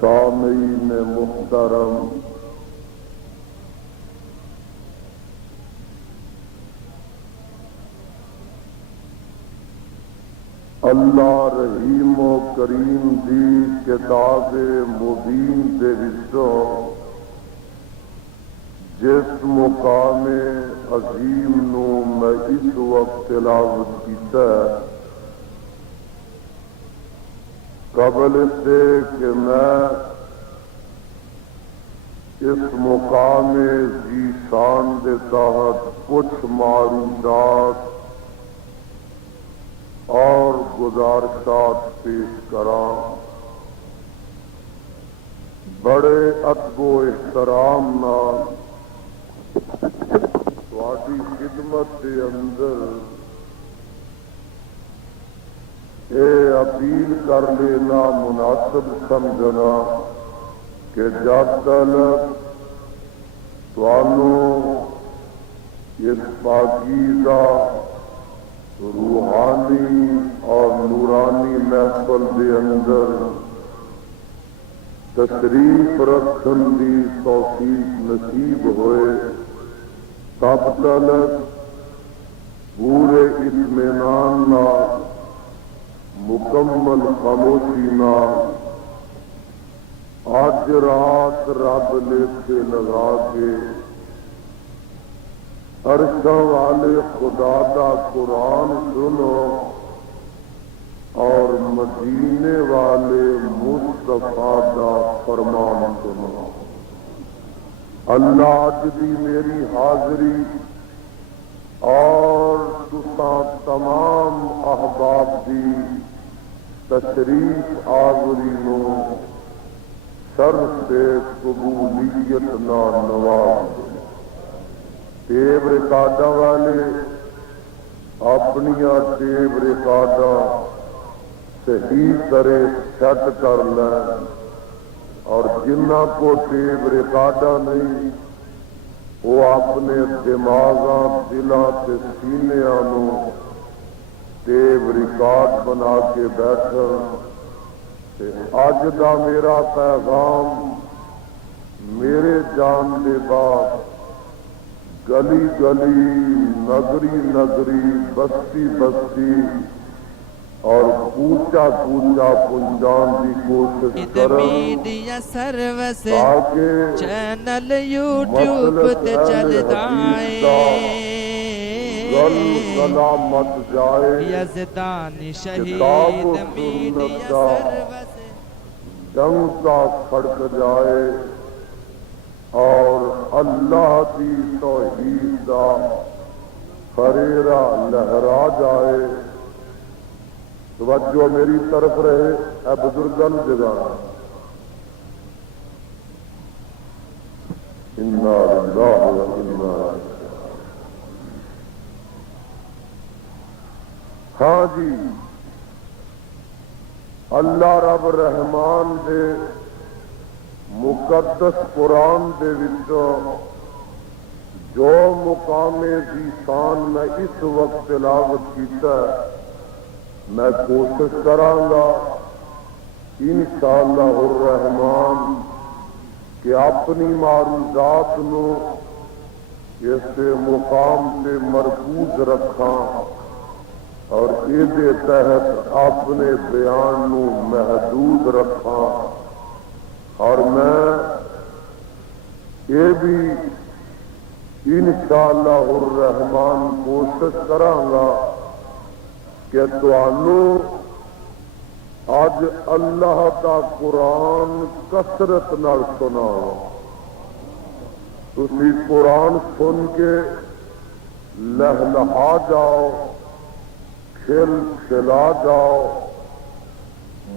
سامعین محترم، اللہ رحیم و کریم دی کتاب مبین دے وچوں جس مقام عظیم نو میں اس وقت تلاوت کیتا ہے، قبل سے کہ میں اس مقام ذی شان دے تحت کچھ معروضات اور گزارشات پیش کراں، بڑے ادب و احترام نال تہاڈی خدمت دے اندر اے اپیل کر لینا مناسب سمجھنا کہ جب تک تانوں اس پاکیزہ روحانی اور نورانی محفل دے اندر تشریف رکھن دی توفیق نصیب ہوئے تب تک پورے اطمینان نال مکمل خاموشی نال آج رات رب لیکھے لگا کے عرشاں والے خدا دا قرآن سنو اور مدینے والے مصطفیٰ دا فرمان سنو۔ اللہ اج دی میری حاضری اور تساں تمام احباب دی تشریف آوری نو سر سے قبولیت نال نواز۔ ٹیپ ریکارڈاں والے اپنیاں ٹیپ ریکارڈاں صحیح طرح سیٹ کر لیں اور جنہ کو ٹیپ ریکارڈاں نہیں وہ اپنے دماغاں دلاں تے سینیاں نو ٹیپ ریکارڈ بنا کے بیٹھن۔ اج دا میرا پیغام میرے جان دے بعد گلی گلی نگری نگری بستی بستی اور کوچا کوچا پہنچان کی کوشش کریں میڈیا سروس چینل یوٹیوب تے چلدا ہے سلامت جائے یزدانی شہید میڈیا سروس ڈنکا کھڑک جائے اور اللہ کی توحید دا فریرا لہرا جائے۔ توجہ میری طرف رہے اے بزرگان جگہ انا للہ و انا ہاں جی اللہ رب رحمان دے مقدس قرآن دے وچوں جو مقام ذیشان میں اس وقت تلاوت کیتا ہے میں کوشش کرانگا انشاءاللہ الرحمن کہ اپنی معروضات نو اس مقام سے مرکوز رکھاں اور یہ تحت اپنے بیان نو محدود رکھاں اور میں یہ بھی انشاءاللہ الرحمن کوشش کرانگا کہ تانوں اج اللہ کا قرآن کثرت نال سناواں۔ تسی قرآن سن کے لہلہا جاؤ، کھل کھلا جاؤ،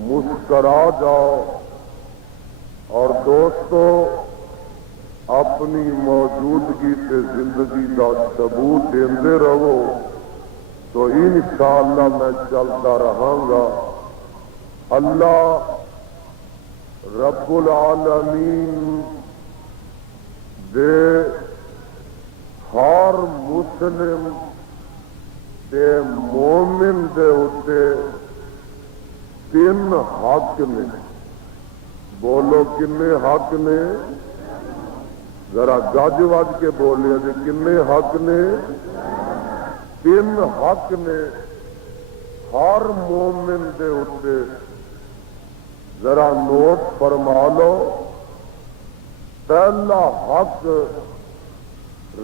مسکرا جاؤ اور دوستو اپنی موجودگی سے زندگی کا ثبوت دیندے رہو تو انشاءاللہ میں چلتا رہاں گا۔ اللہ رب العالمین دے ہر مسلم دے مومن دے ہوتے تین حق نے۔ بولو کنے حق نے؟ ذرا گج وج کے بولے جی کنے حق نے؟ تین حق نے ہر مومن دے ہوتے۔ ذرا نوٹ فرما لو۔ پہلا حق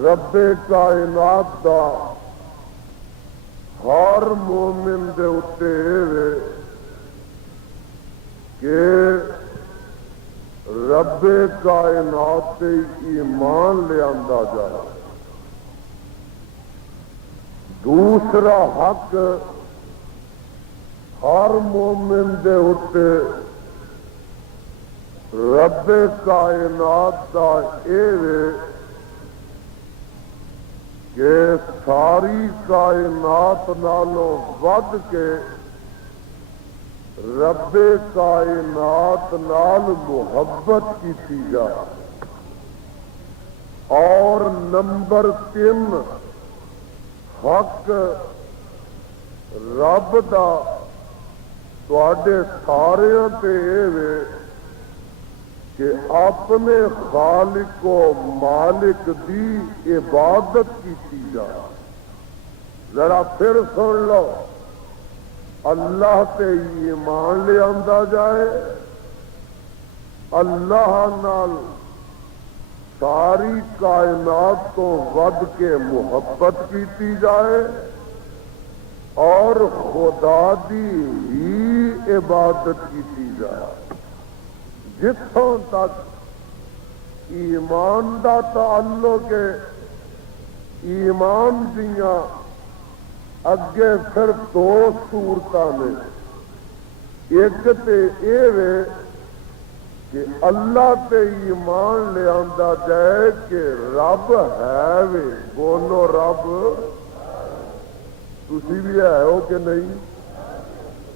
رب کائنات دا ہر مومن دے ہوتے کہ رب کائنات ایمان لے آندا جائے۔ دوسرا حق ہر مومن دے ہوتے رب کائنات دا اے وے کہ ساری کائنات نالوں ود کے رب کائنات نال محبت کی جائے، اور نمبر 3 حق رب دا تواڈے ساریاں تے اے وے کہ اپنے خالق و مالک دی عبادت کی جائے۔ ذرا پھر سن لو، اللہ تے ایمان لے آندا جائے، اللہ نال ساری کائنات تو ود کے محبت کیتی جائے، اور خدا دی ہی عبادت کیتی جائے۔ جتوں تک ایمان دا تعلق ہے، ایمان دیاں اگے پھر 2 صورتاں نے۔ ایک تے اے وے کہ اللہ تے ایمان لے آندا جائے کہ رب ہے وے، بولو رب، تسی بھی ہے ہو کہ نہیں؟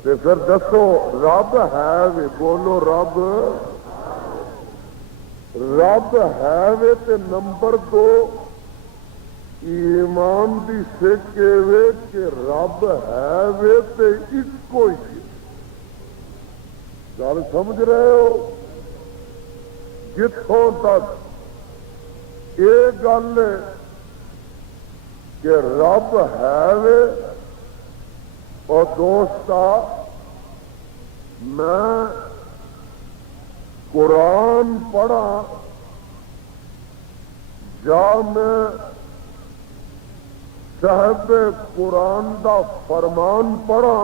تے پھر دسو رب ہے وے، بولو رب، رب ہے وے۔ تے نمبر 2 ایمان دی سکھ وے کہ رب ہے وے تے اکو ہی۔ گل سمجھ رہے ہو؟ جتوں تک یہ گل کہ رب ہے وے، اور دوستا میں قرآن پڑھا جا میں صاحب قرآن دا فرمان پڑھا،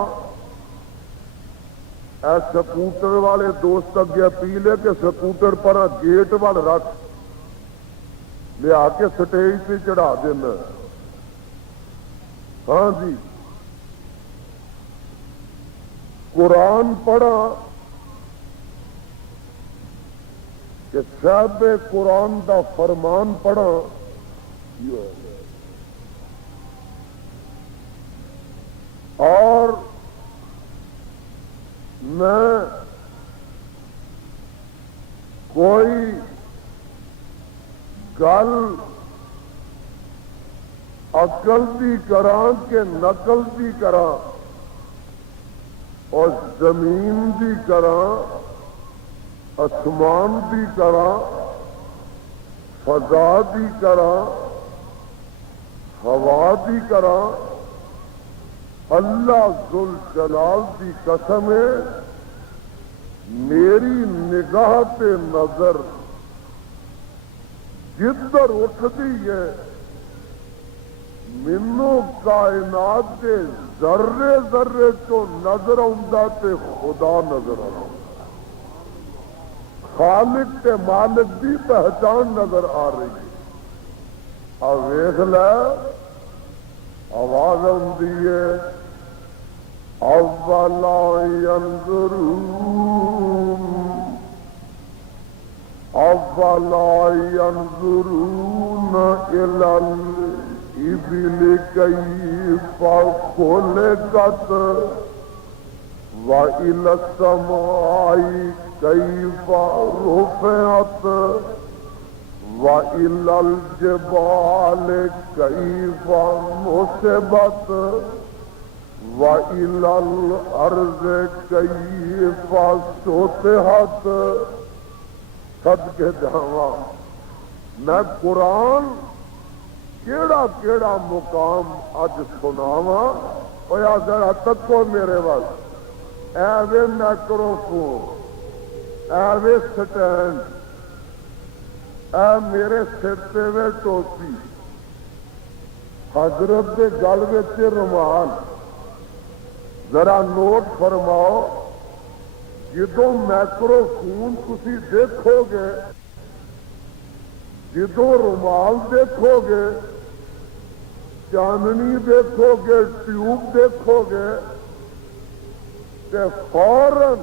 اے سکوٹر والے دوست اگے اپیل ہے کہ سکوٹر پر گیٹ وال رکھ لیا کے سٹیج پہ چڑھا دینا۔ ہاں جی، قرآن پڑھا کہ صاحب قرآن دا فرمان پڑھا، اور میں کوئی گل عقل دی کراں کہ نقل دی کراں، اور زمین دی کراں، آسمان دی کراں، فضا دی کراں، ہوا دی کراں، اللہ ذوالجلال دی قسم ہے میری نگاہ تے نظر جدھر اٹھتی ہے مینو کائنات کے ذرے ذرے چو نظر آؤندا تے خدا نظر آؤں، خالق تے مالک دی پہچان نظر آ رہی ہے۔ اب ویکھ لے، آواز آتی ہے اولا ينظرون إلى الإبل كيف خلقت وإلى السماء كيف رفعت وإلى الجبال كيف نصبت وإلى الأرض كيف سطحت۔ صدقے جاواں میں قرآن کیڑا کیڑا مقام اج سناواں، اویا ذرا تکو میرے وال، اے وے مائکروفون، اے وے سٹینڈ، اے میرے سر تے وے ٹوپی، حضرت دے گل وچ رومال، ذرا نوٹ فرماؤ، جدوں مائکروفون تسی دیکھو گے، جدوں رومال دیکھو گے، چاندنی دیکھو گے، ٹیوب دیکھو گے، تے فوراً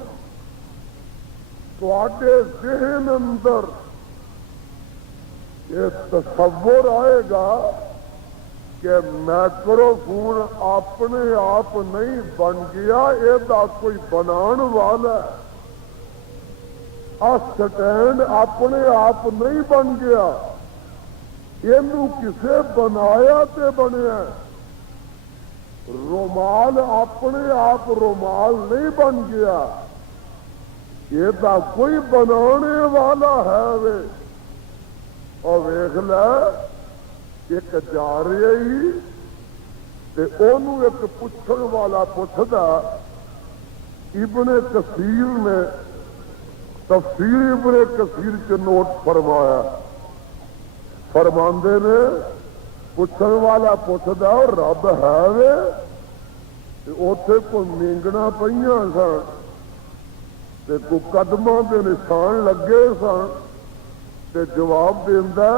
تواڈے ذہن اندر یہ تصور آئے گا کہ مائکروفون اپنے آپ نہیں بن گیا، یہ کوئی بنان والا ہے۔ سٹینڈ اپنے آپ نہیں بن گیا، یہ کسے بنایا تے بنیا۔ رومال اپنے آپ رومال نہیں بن گیا، یہ کوئی بنانے والا ہے وے۔ اور ویخ لے ایک جا رہی تے انہوں ایک پوچھن والا پوچھدا، ابن کثیر نے تفسیر ابن کثیر کے نوٹ فرمایا، فرماندے نے پوچھن والا پوچھدا رب ہے وے؟ اوتھے کوئی مینگنا پئیاں سن تے کوئی قدماں دے نشان لگے سن تے جواب دیندا،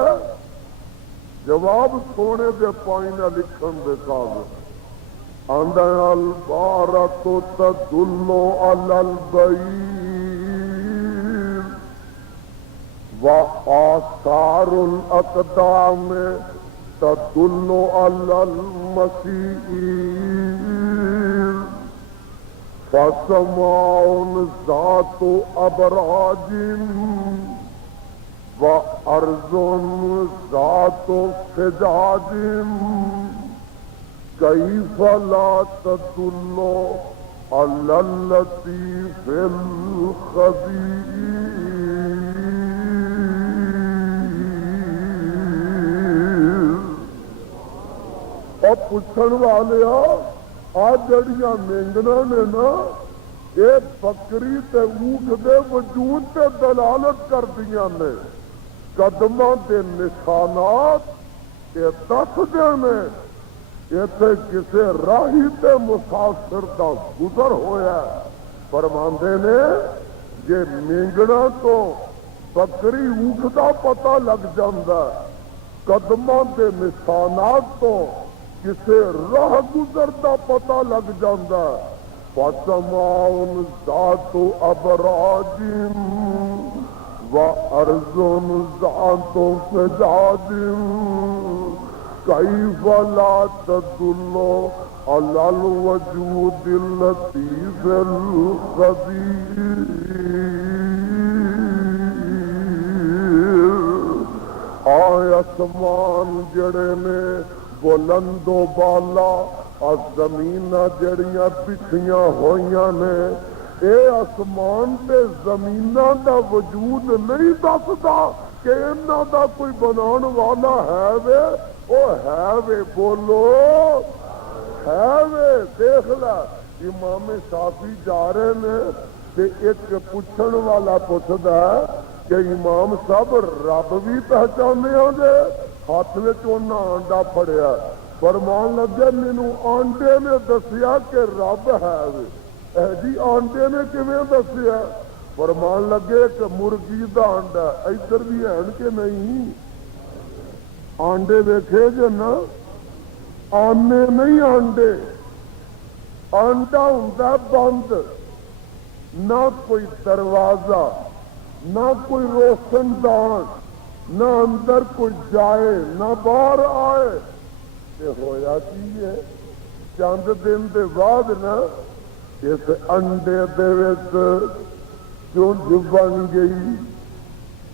جواب سونے دے پانی نہ لکھن دے کاغذ آندا البارۃ تدل علی البعیر وآثار الاقدام تدل علی المسیر فسماء ذات ابراج وَأَرْضٌ ذَاتُ فِجَاجٍ كَيْفَ لَا تَدُلُّ عَلَى اللَّطِيفِ الْخَبِيرِ۔ اور پوچھن والے آ جڑیاں مینگنا نے نا یہ بکری تے اونٹ دے وجود تے دلالت کر دیاں نے، قدماں دے نشانات یہ دس دینے اتنے کسے راہی تے مسافر دا گزر ہویا۔ فرماندے نے یہ مینگنا تو بکری اونٹ دا پتہ لگ جاندا، قدماں دے نشانات تو کسے راہ گزر دا پتہ لگ جاندا۔ فَسَمَاءٌ ذَاتُ أَبْرَاجٍ وَأَرْضٌ ذَاتُ فِجَاجٍ كَيْفَ لَا تَدُلُّ عَلَى الْوُجُودِ اللَّطِيفِ الْخَبِيرِ۔ آئے آسمان جڑے نے بلند و بالا اور زمین جڑیاں پچھیاں ہوئیاں نے، اے آسمان تے زمیناں دا وجود نہیں دسدا کہ انہاں دا کوئی بنان والا ہے وے؟ او ہے وے، بولو ہے وے۔ دیکھ لے امام شافعی جا رہے نے تے ایک پوچھن والا پوچھدا کہ امام صاحب رب بھی پہچانے ہو گے؟ ہاتھ میں انہاں آنڈا پھڑیا، فرمان لگے مینوں آنڈے نے دسیا کہ رب ہے وے۔ جی آنڈے نے کیویں دسیا؟ فرمان لگے کہ مرغی دا آنڈا ادھر بھی ہے کہ نہیں؟ آنڈے دیکھے جو نا، آنے نہیں آنڈے، آنڈا ہوندا بند، نہ کوئی دروازہ، نہ کوئی روشن دان، نہ اندر کوئی جائے نہ باہر آئے۔ یہ ہویا کی ہے چند دن دے بعد نا اس انڈے دے وچ چونج بن گئی،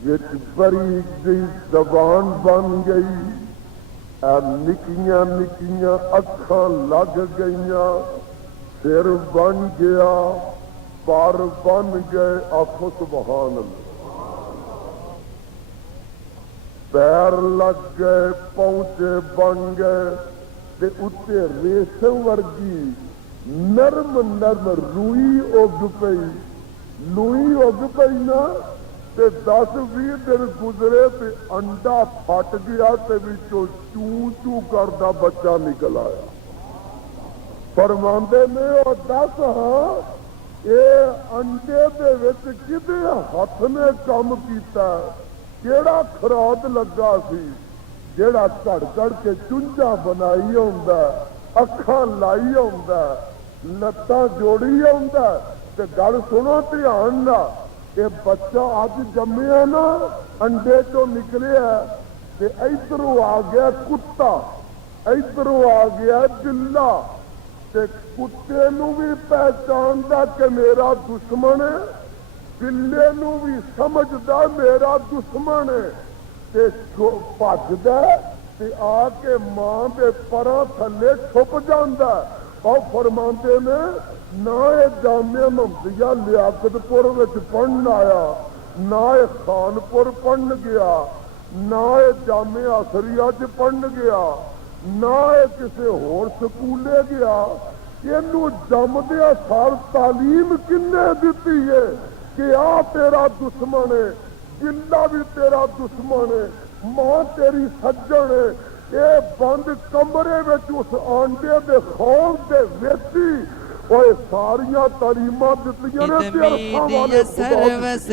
وچ باریک جی زبان بن گئی، نکیاں نکیاں اکھاں لگ گئیاں، سر بن گیا، پر بن گئے، آخو سبحان اللہ، پیر لگ گئے، پہنچے بن گئے، تے اتے ریشم ورگی نرم نرم روئی اگ پئی، لوئی اگ پئی نا، تے 10-20 دن گزرے تے انڈا پھٹ گیا تے وچوں چوں چوں کردا بچہ نکل آیا۔ فرماندے نے اور دس ہاں اے انڈے دے وچ کدے ہاتھ نے کم کیتا، کیڑا خراد لگا سی جیڑا کڑ کڑ کے چونجا بنائی ہوندا، اکھاں لائی ہوندا، لتاں جوڑی ہوندا۔ تے گل سنو دھیان نال، یہ بچہ اج جمیا نا انڈے چو نکلیا تے ادھروں آ گیا کتا، ادھروں آ گیا بلا، تے کتے نو بھی پہچاندا کہ میرا دشمن ہے، بلے نو بھی سمجھدا میرا دشمن ہے، تے بھجدا تے آ کے ماں دے پراں تھلے چھپ جاندا۔ اور فرماندے نے نہ یہ جامعہ محمدیہ لیاقت پور وچ پڑھن آیا، نہ یہ خانپور پڑھن گیا، نہ یہ جامعہ اثریہ چ پڑھن گیا، نہ یہ کسی ہور سکولے گیا، یہ جمدیا سال تعلیم کنے دیتی ہے کہ آ تیرا دشمن ہے، بلا بھی تیرا دشمن ہے، ماں تیری سجن ہے۔ یہ بند کمرے اس آنڈے دے خوف دے ویچی اور ساریاں تعلیمات دیتی نے میڈیا سروس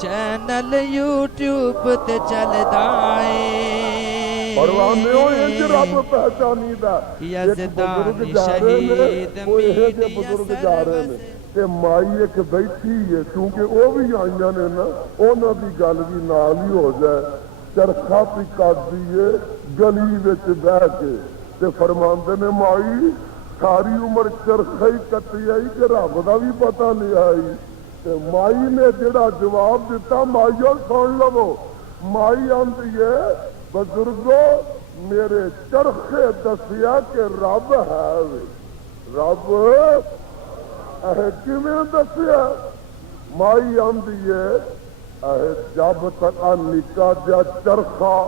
چینل یوٹیوب تے چلدا ہے، پروانے ہوئے رب پہچانی دا۔ ایک بزرگ جا رہے ہیں، وہ یہ بزرگ جا رہے ہیں تے مائی ایک بیٹھی ہے، کیونکہ وہ بھی آئیاں نے نا، انہاں دی گل بھی نال ہی ہو جائے۔ چرخا پکا دیے گلی وچ بہ کے تے فرماندے نے مائی ساری عمر چرخا ہی کٹی آئی کہ رب دا بھی پتہ لے آئی۔ تے مائی نے جڑا جواب دیتا مائیو سن لو، مائی آندی ہے بزرگو میرے چرخے دسیا کہ رب ہے وے، رب کیویں دسیا؟ مائی آندی ہے جب تک نکا جا چرخا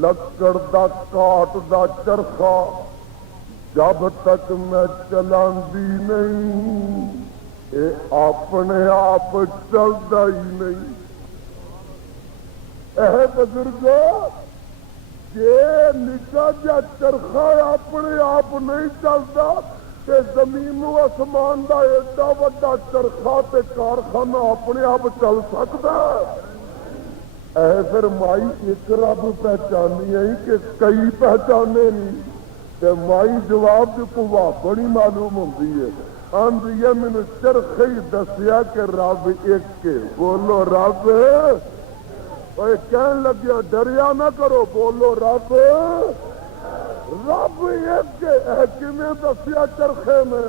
لکڑ دا کاٹ دا چرخا جب تک میں چلاندی نہیں اے اپنے آپ چلدا ہی نہیں۔ اے بزرگو جے نکا جا چرخا اپنے آپ نہیں چلتا تے زمین و آسمان دا ایڈا وڈا چرخا تے کارخانہ اپنے آپ چل سکتا ہے؟ پھر مائی ایک رب پہچانی ہے کہ کئی پہچانے نہیں، تے مائی جواب دی کو بڑی معلوم ہوتی ہے، آندھی ہے میں نے چرخے ہی دسیا کہ رب ایک کے، بولو رب، کہنے لگیا ڈریا نہ کرو، بولو رب، رب ایک کے کیویں دسیا چرخے میں؟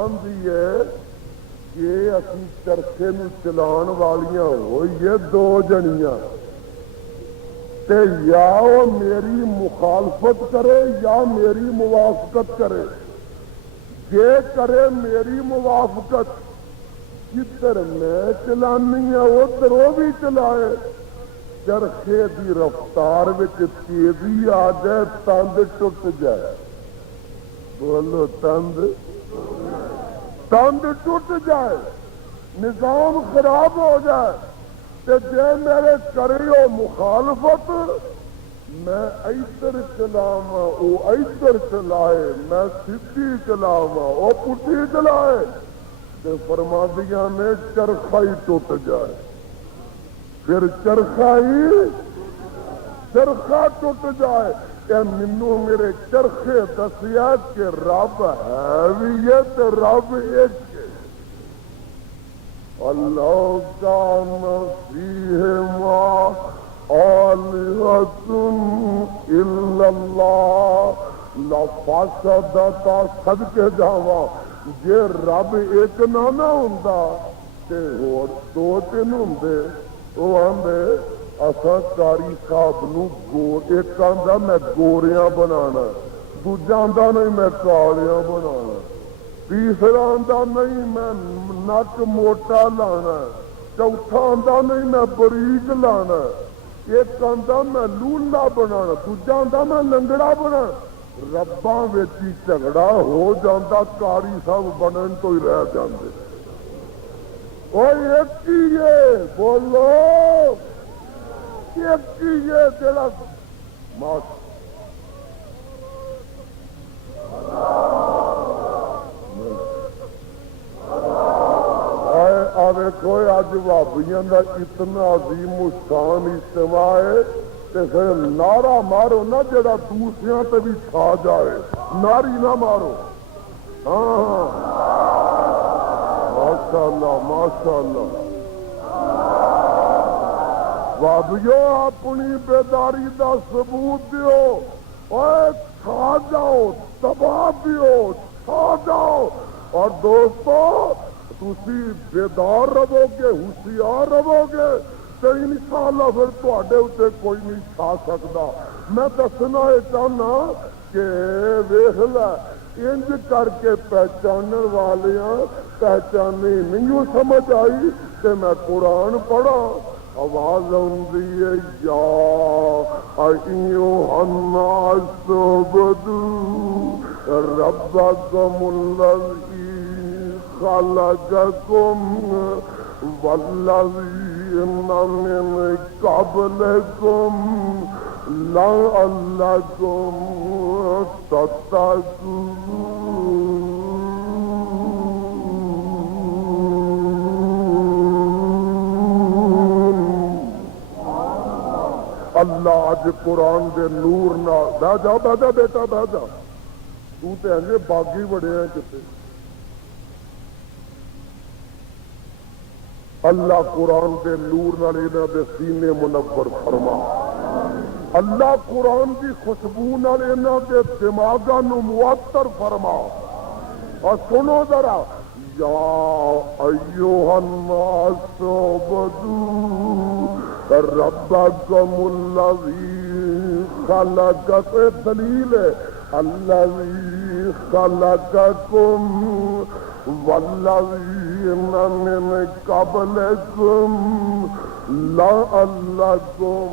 آندھی ہے کہ اسی چرخے نو چلان والیاں ہوئیے دو جنیاں، تے یا وہ میری مخالفت کرے یا میری موافقت کرے، جے کرے میری موافقت جدھر میں چلانی ہے ادھر وہ بھی چلائے، چرخے دی رفتار وچ تیزی آ جائے تند ٹوٹ جائے، بولو تند ٹوٹ جائے، نظام خراب ہو جائے، تے جے میرے کریو مخالفت میں ادھر چلاواں وہ ادھر چلائے، میں سیدھی چلاواں وہ پٹھی چلائے، تے فرماندیاں نے چرخا ہی ٹوٹ جائے، پھر چرخا ٹوٹ جائے۔ کہ مینوں میرے چرخے دسیا کہ رب ہے بھی ہے تے رب ایک ہے، اللہ کان فیہما آلہۃ الا اللہ لفسدتا، صدقے جاواں جے رب ایک نہ ہوندا تے ہور دو تین ہوندے۔ وہ آندے اساں کاری صاحب نو ایک آندا میں گوریاں بنانا، دوجا آندا نہیں میں کالیاں بنانا، تیسرا آندا نہیں میں نک موٹا لانا، چوتھا آندا نہیں میں بریک لانا، ایک آندا میں لولا بنانا، دوجا آندا میں لنگڑا بنانا، رباں وچ ہی جھگڑا ہو جاندا، کاری صاحب بنن تو ہی رہ جاندے۔ کوئی ایک ہی ہے، بولو ایک ہی ہے جڑا دیکھو اج بھابیاں دا اتنا عظیم الشان اجتماع ہے تے پھر نعرہ مارو نا جڑا دوسریاں تے بھی چھا جائے، ناری نہ مارو، ہاں ماشاءاللہ ماشاءاللہ بابیو اپنی بیداری دا ثبوت دیو اور چھا جاؤ تباہ دیو چھا جاؤ اور دوستو تسی بیدار رہو گے ہوشیار رہو گے تو انشاءاللہ پھر تواڈے اوتے کوئی نہیں چھا سکدا میں دسنا چاہنا کہ ویکھ لے انج کر کے پہچانن والیاں پہچانی نہیں سمجھ آئی کہ میں قرآن پڑھا آواز آندی ہے یا ایھا الناس اعبدوا ربکم الذی خلقکم والذین من قبلکم لعلکم تتقون اللہ اج قرآن دے نور نال بہ جا بیٹا بہ جا تو تے انجے باغی بڑے ہیں کتے اللہ قرآن دے نور نال انہاں دے سینے منور فرما اللہ قرآن دی خوشبو نال انہاں دے دماغاں نو معطر فرما اور سنو ذرا یا ایھا الناس اعبدوا ربکم الذی خلقک دلیل ہے الذی خلقکم والذین من قبلکم لعلکم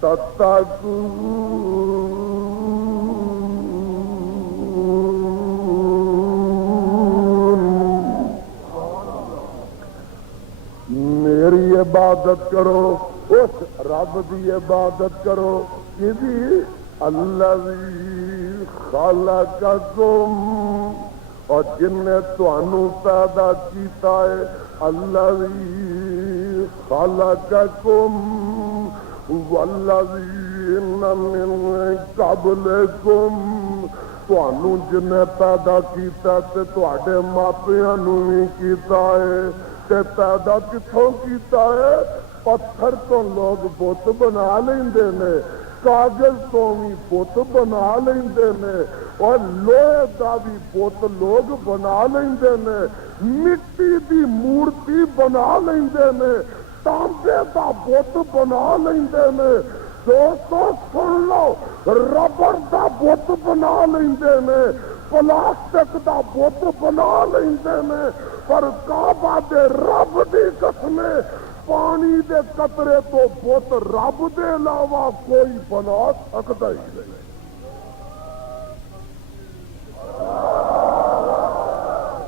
تتقون میری عبادت کرو اس رب دی عبادت کرو کہ الذی خلقکم اور جن نے تانوں پیدا کیتا ہے الذی خلقکم والذین من قبلکم تانوں جن نے پیدا کیتا تے تواڈے ماپیاں نوں وی کیتا ہے تے پیدا کتھوں کیتا ہے پتھر تو لوگ بت بنا لیندے نے کاغذ تو بھی بت بنا لیندے نے اور لوہے دا بھی بت لوگ بنا لیندے نے مٹی دی مورتی بنا لیندے نے تانبے دا بت بنا لیندے نے دوستو سن لو ربڑ دا بت بنا لیندے نے پلاسٹک دا بت بنا لیندے نے پر کعبہ دے رب دی قسم پانی دے قطرے تو بت رب دے علاوہ کوئی بنا سکتا ہی نہیں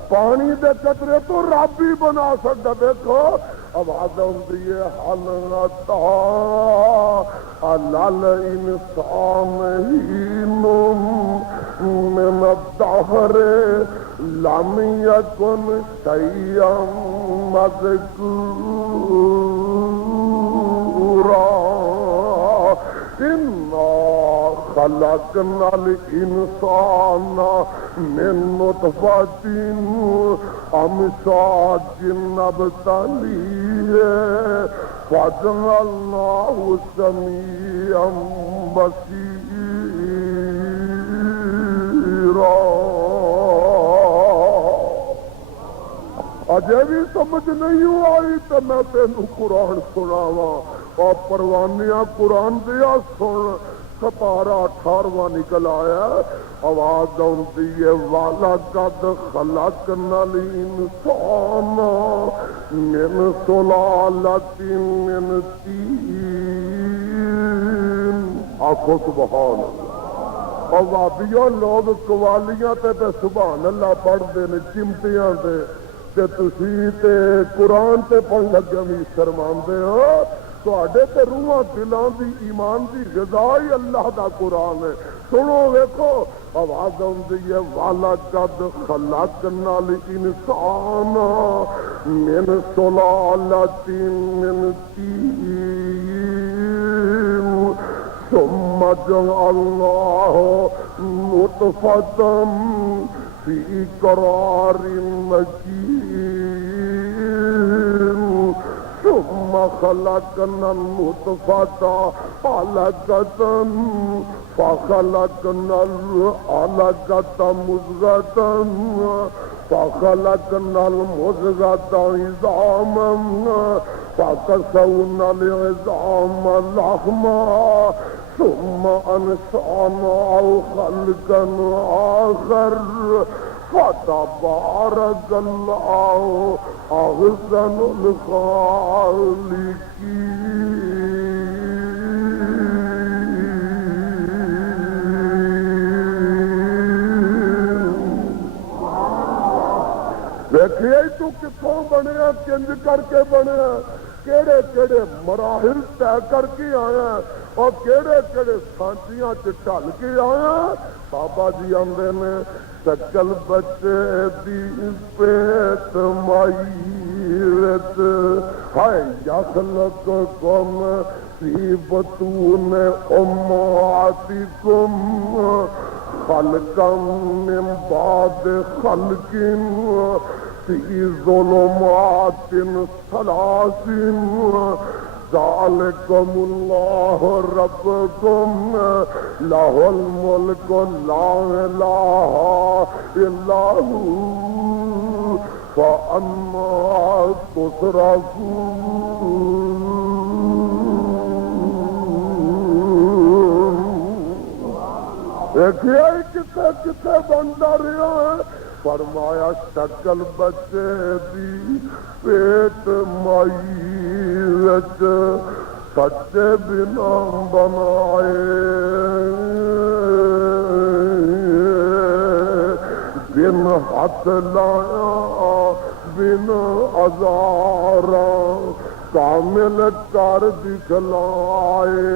پانی دے قطرے تو رب ہی بنا سکتا دیکھو آواز آتی ہے حل نتا لال انسان من الدهر لم يكن شيئا مذكورا إنا خلقنا الإنسان من نطفة أمشاج نبتليه فجعلناه سميعا بصيرا اجے بھی سمجھ نہیں آئی تو میں تینوں قرآن سناواں اور پروانیاں قرآن دیا سن 17-18 نکل آیا آواز آتی ہے وَلَقَدْ خَلَقْنَا الْإِنسَانَ مِنْ سُلَالَةٍ مِنْ طِينٍ آخو سبحان اللہ اور وابیوں لوگ قوالیاں تے سبحان اللہ پڑھ دے نے چمٹیاں تے تسی تے قرآن تے پڑھ لگے بھی شرماندے ہو تواڈے تے روحاں دلاں دی ایمان دی غذا ہی اللہ دا قرآن ہے سنو ویکھو آواز آندی ہے وَلَقَدْ خَلَقْنَا الْإِنسَانَ مِنْ سُلَالَةٍ مِنْ طِينٍ ثُمَّ جَعَلْنَاهُ نُطْفَةً فِي قَرَارٍ مَكِينٍ خلقنا النطفة علقة فخلقنا العلقة مضغة فخلقنا المضغة عظاما فكسونا العظام لحما ثم أنشأناه خلقا آخر فتبارك الله أحسن الخالقين. دیکھیے تو کتوں بنیا، کنج کر کے بنیا، کیڑے کیڑے مراحل طے کر کے آیا اور کیڑے کیڑے سانچیاں ڈل کے آیا. بابا جی آندے نے شکل بچے دی پیٹ مائیت ہائے یخلقکم فی بطون امہاتکم خلقا من بعد خلق فی ظلمات ثلاث ذالکم اللہ ربکم لہ الملک لا الہ الا ہو فانا تصرفون. دیکھیے کتے کتے بنتا رہا ہے. فرمایا شکل بچے دی پیٹ مائی وچ سچے بنا بنائے بن ہاتھ لایا بن ازارا کامل کر دکھلائے.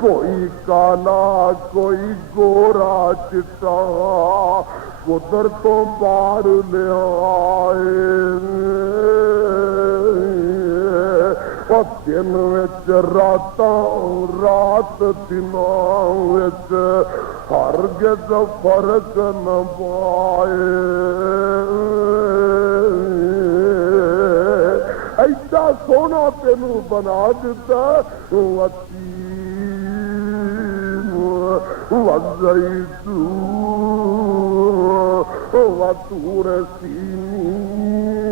کوئی کالا کوئی گورا چٹا قدرتوں بار لے آئے. اور دن وچ راتاں رات دناں وچ ہرگز فرق نہ پائے. ایسا سونا تینوں بنا دیتا والزيتون وطور سينين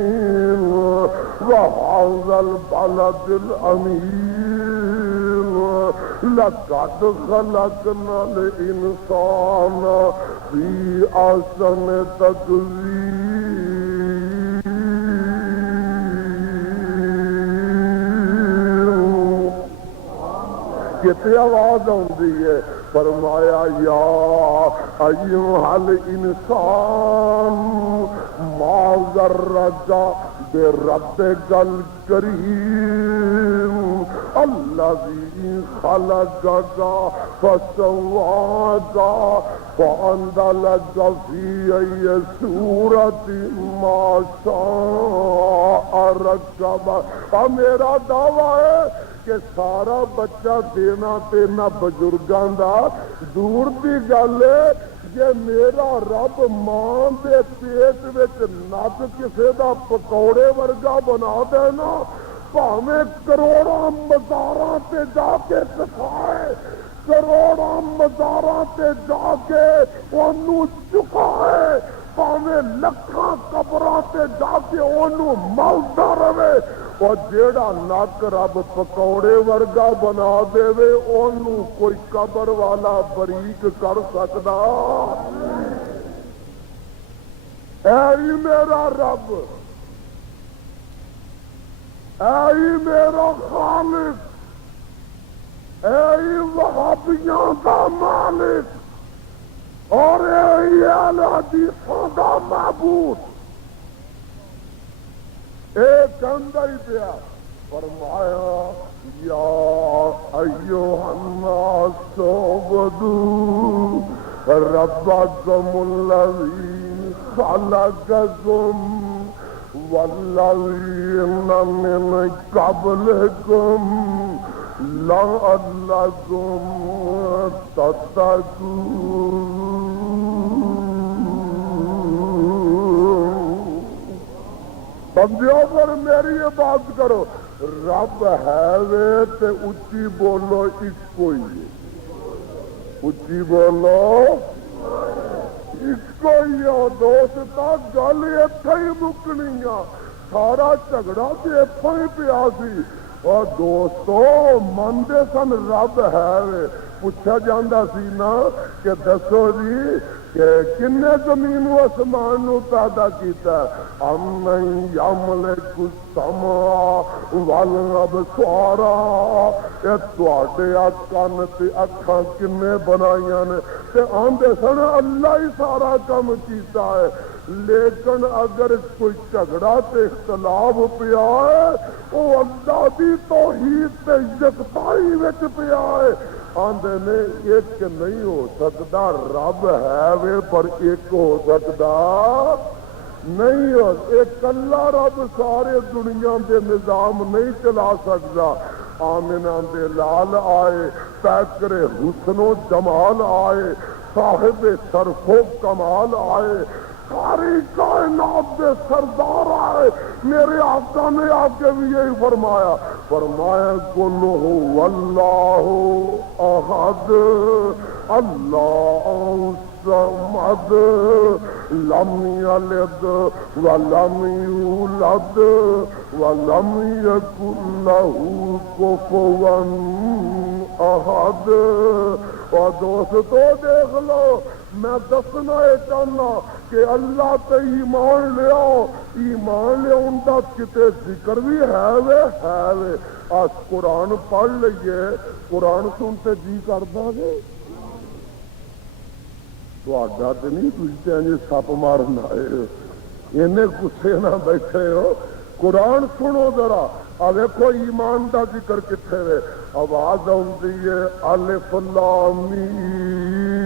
وهذا البلد الأمين لقد خلقنا الإنسان في أحسن تقويم. کتنی آواز آتی ہے. فرمایا یا ایھا الانسان ما غرک بربک الکریم الذی خلقک فسواک فعدلک فی ای صورت ما شاء رکبک. میرا دعویٰ ہے کہ سارا بچہ دینا تے نہ بزرگاں دا دور دی گل ہے. جے میرا رب ماں دے پیٹ وچ نک کسے دا پکوڑے ورگا بنا دے نا، بھاویں کروڑاں مزاراں تے جا کے سکھائے، کروڑاں مزاراں تے جا کے اونوں چکائے، بھاویں لکھاں قبراں تے جا کے اونوں ملدا رہے، اور جیڑا نک رب پکوڑے ورگا بنا دے وے اونوں کوئی قبر والا بریک کر سکدا؟ اے میرا رب، اے میرا خالق، اے وہابیاں دا مالک، اور اے اہل حدیثاں دا معبود. ایک اندر ہی پیا فرمایا یا ایھا الناس اعبدوا ربکم الذی خلقکم والذین من قبلکم لعلکم تتقون. سمجھو پر میری یہ بات کرو، رب ہے وے تے اچھی بولو ایک کوئی ہے، اچھی بولو ایک کوئی ہے۔ دوستا گل اتھے ہی مکنی آ، سارا جھگڑا تے اتھوں ہی پیا سی۔ اور دوستو مندے سن رب ہے وے، پوچھا جاندہ سی نا کہ دسو جی کہ کنے زمین و آسمان نو پیدا کیتا ہے؟ امن یملک السماء والابصار، اے تواڈے کان تے اکھاں کنے بنائیاں نے؟ تے آندے سن اللہ ہی سارا کم کیتا ہے۔ لیکن اگر کوئی جھگڑا تے اختلاف پیا ہے وہ اللہ دی توحید تے یکتائی وچ پیا ہے۔ آندے نے ایک نہیں ہو سکتا، رب ہے وے پر ایک ہو سکتا نہیں ہو، ایک اللہ رب سارے دنیا دے نظام نہیں چلا سکتا۔ آمنہ دے لال آئے، پیکر حسن و جمال آئے، صاحب شرف و کمال آئے، ساری کائنات دے سردار آئے۔ میرے آقا نے آ کے بھی یہی فرمایا، فرمایا قل هو اللہ احد اللہ الصمد لم یلد ولم یولد ولم یکن له کفوا احد۔ اور دوستو دیکھ لو، میں دسنا یہ چاہنا کہ اللہ تے ایمان لیاؤ، ایمان لیا ان کا کتے ذکر بھی ہے وے۔ آج قرآن پڑھ لئیے، قرآن سنتے جی کردا گے تو نہیں پوچھتے جی سپ مارن آئے ہو، انہیں غصے نہ بیٹھے ہو۔ قرآن سنو ذرا، دیکھو ایمان دا ذکر کتنے وے، آواز آتی ہے الف لام میم۔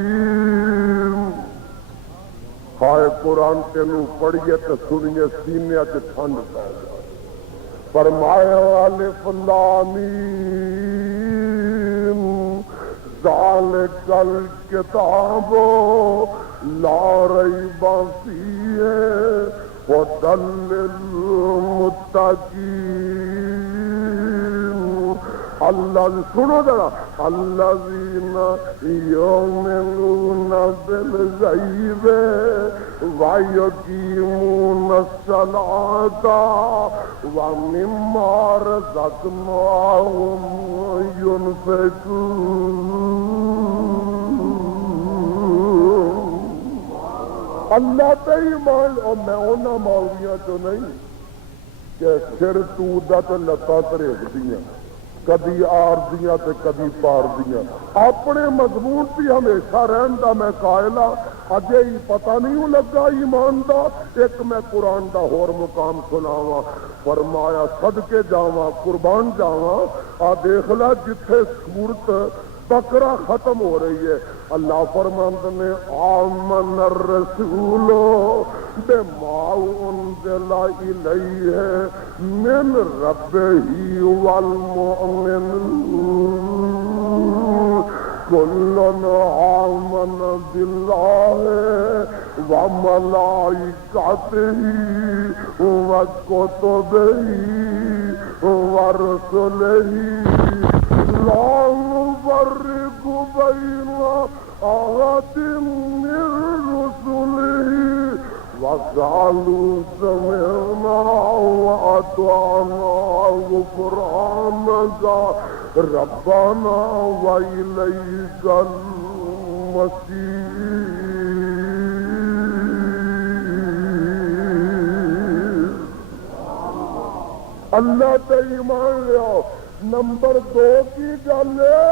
ہائے قرآن تینوں پڑھیے تو سنیے سینے تے ٹھنڈ پا جائے۔ فرمایا الف لام میم ذالک الکتاب لا ریب فیہ ہدی للمتقین۔ اللہ سنو ذرا، الذین یؤمنون بالغیب ویقیمون الصلاۃ ومما رزقناہم ینفقون۔ اللہ تے ایمان، اور میں انہاں مولویاں تو نہیں کہ سر ٹوٹدا تے لتاں تریک دیاں، کدی آر دیاں تے کدی پار دیاں، اپنے مضمون تی ہمیشہ رہن دا میں قائل ہاں۔ اجے ہی پتہ نہیں لگا ایمان دا۔ ایک میں قرآن دا ہور مقام سناواں، فرمایا صدقے جاواں قربان جاواں، دیکھ لا جتھے سورت بقرہ ختم ہو رہی ہے، اللہ فرماندے نے آمن الرسول بما انزل الیہ من ربہ والمؤمنون کل آمن باللہ وملائکتہ وکتبہ ورسلہ لا نفرق بین احد من رسلہ وقالوا سمعنا وأطعنا غفرانك ربنا وإليك المصير۔ اللہ تے ایمان لیاؤ۔ نمبر 2 کی گل ہے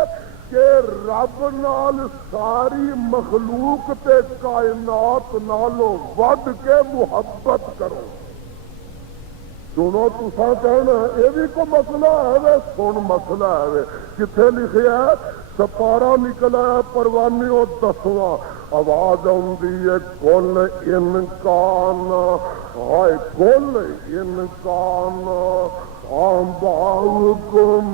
کہ رب نال ساری مخلوق تے کائنات نالوں ود کے محبت کرو۔ سنو تساں کہنا یہ بھی کوئی مسئلہ ہے وے، سن مسئلہ ہے وے، کتنے لکھیا ہے؟ سپارہ نکلا ہے پروانیوں 10واں، آواز آندی ہے کل انکان، ہائے کل انکان آباؤکم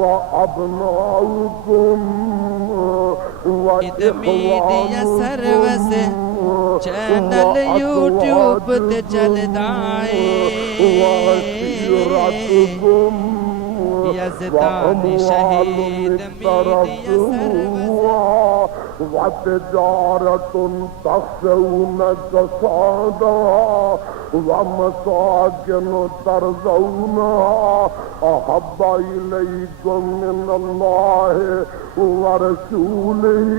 وابناؤکم عید میڈیا سروس چینل یوٹیوب تے چلدا اے وعشیرتکم یزدانی شہید میڈیا سروس وتجارة تخشون كسادها ومساكن ترضونها أحب إليكم من الله ورسوله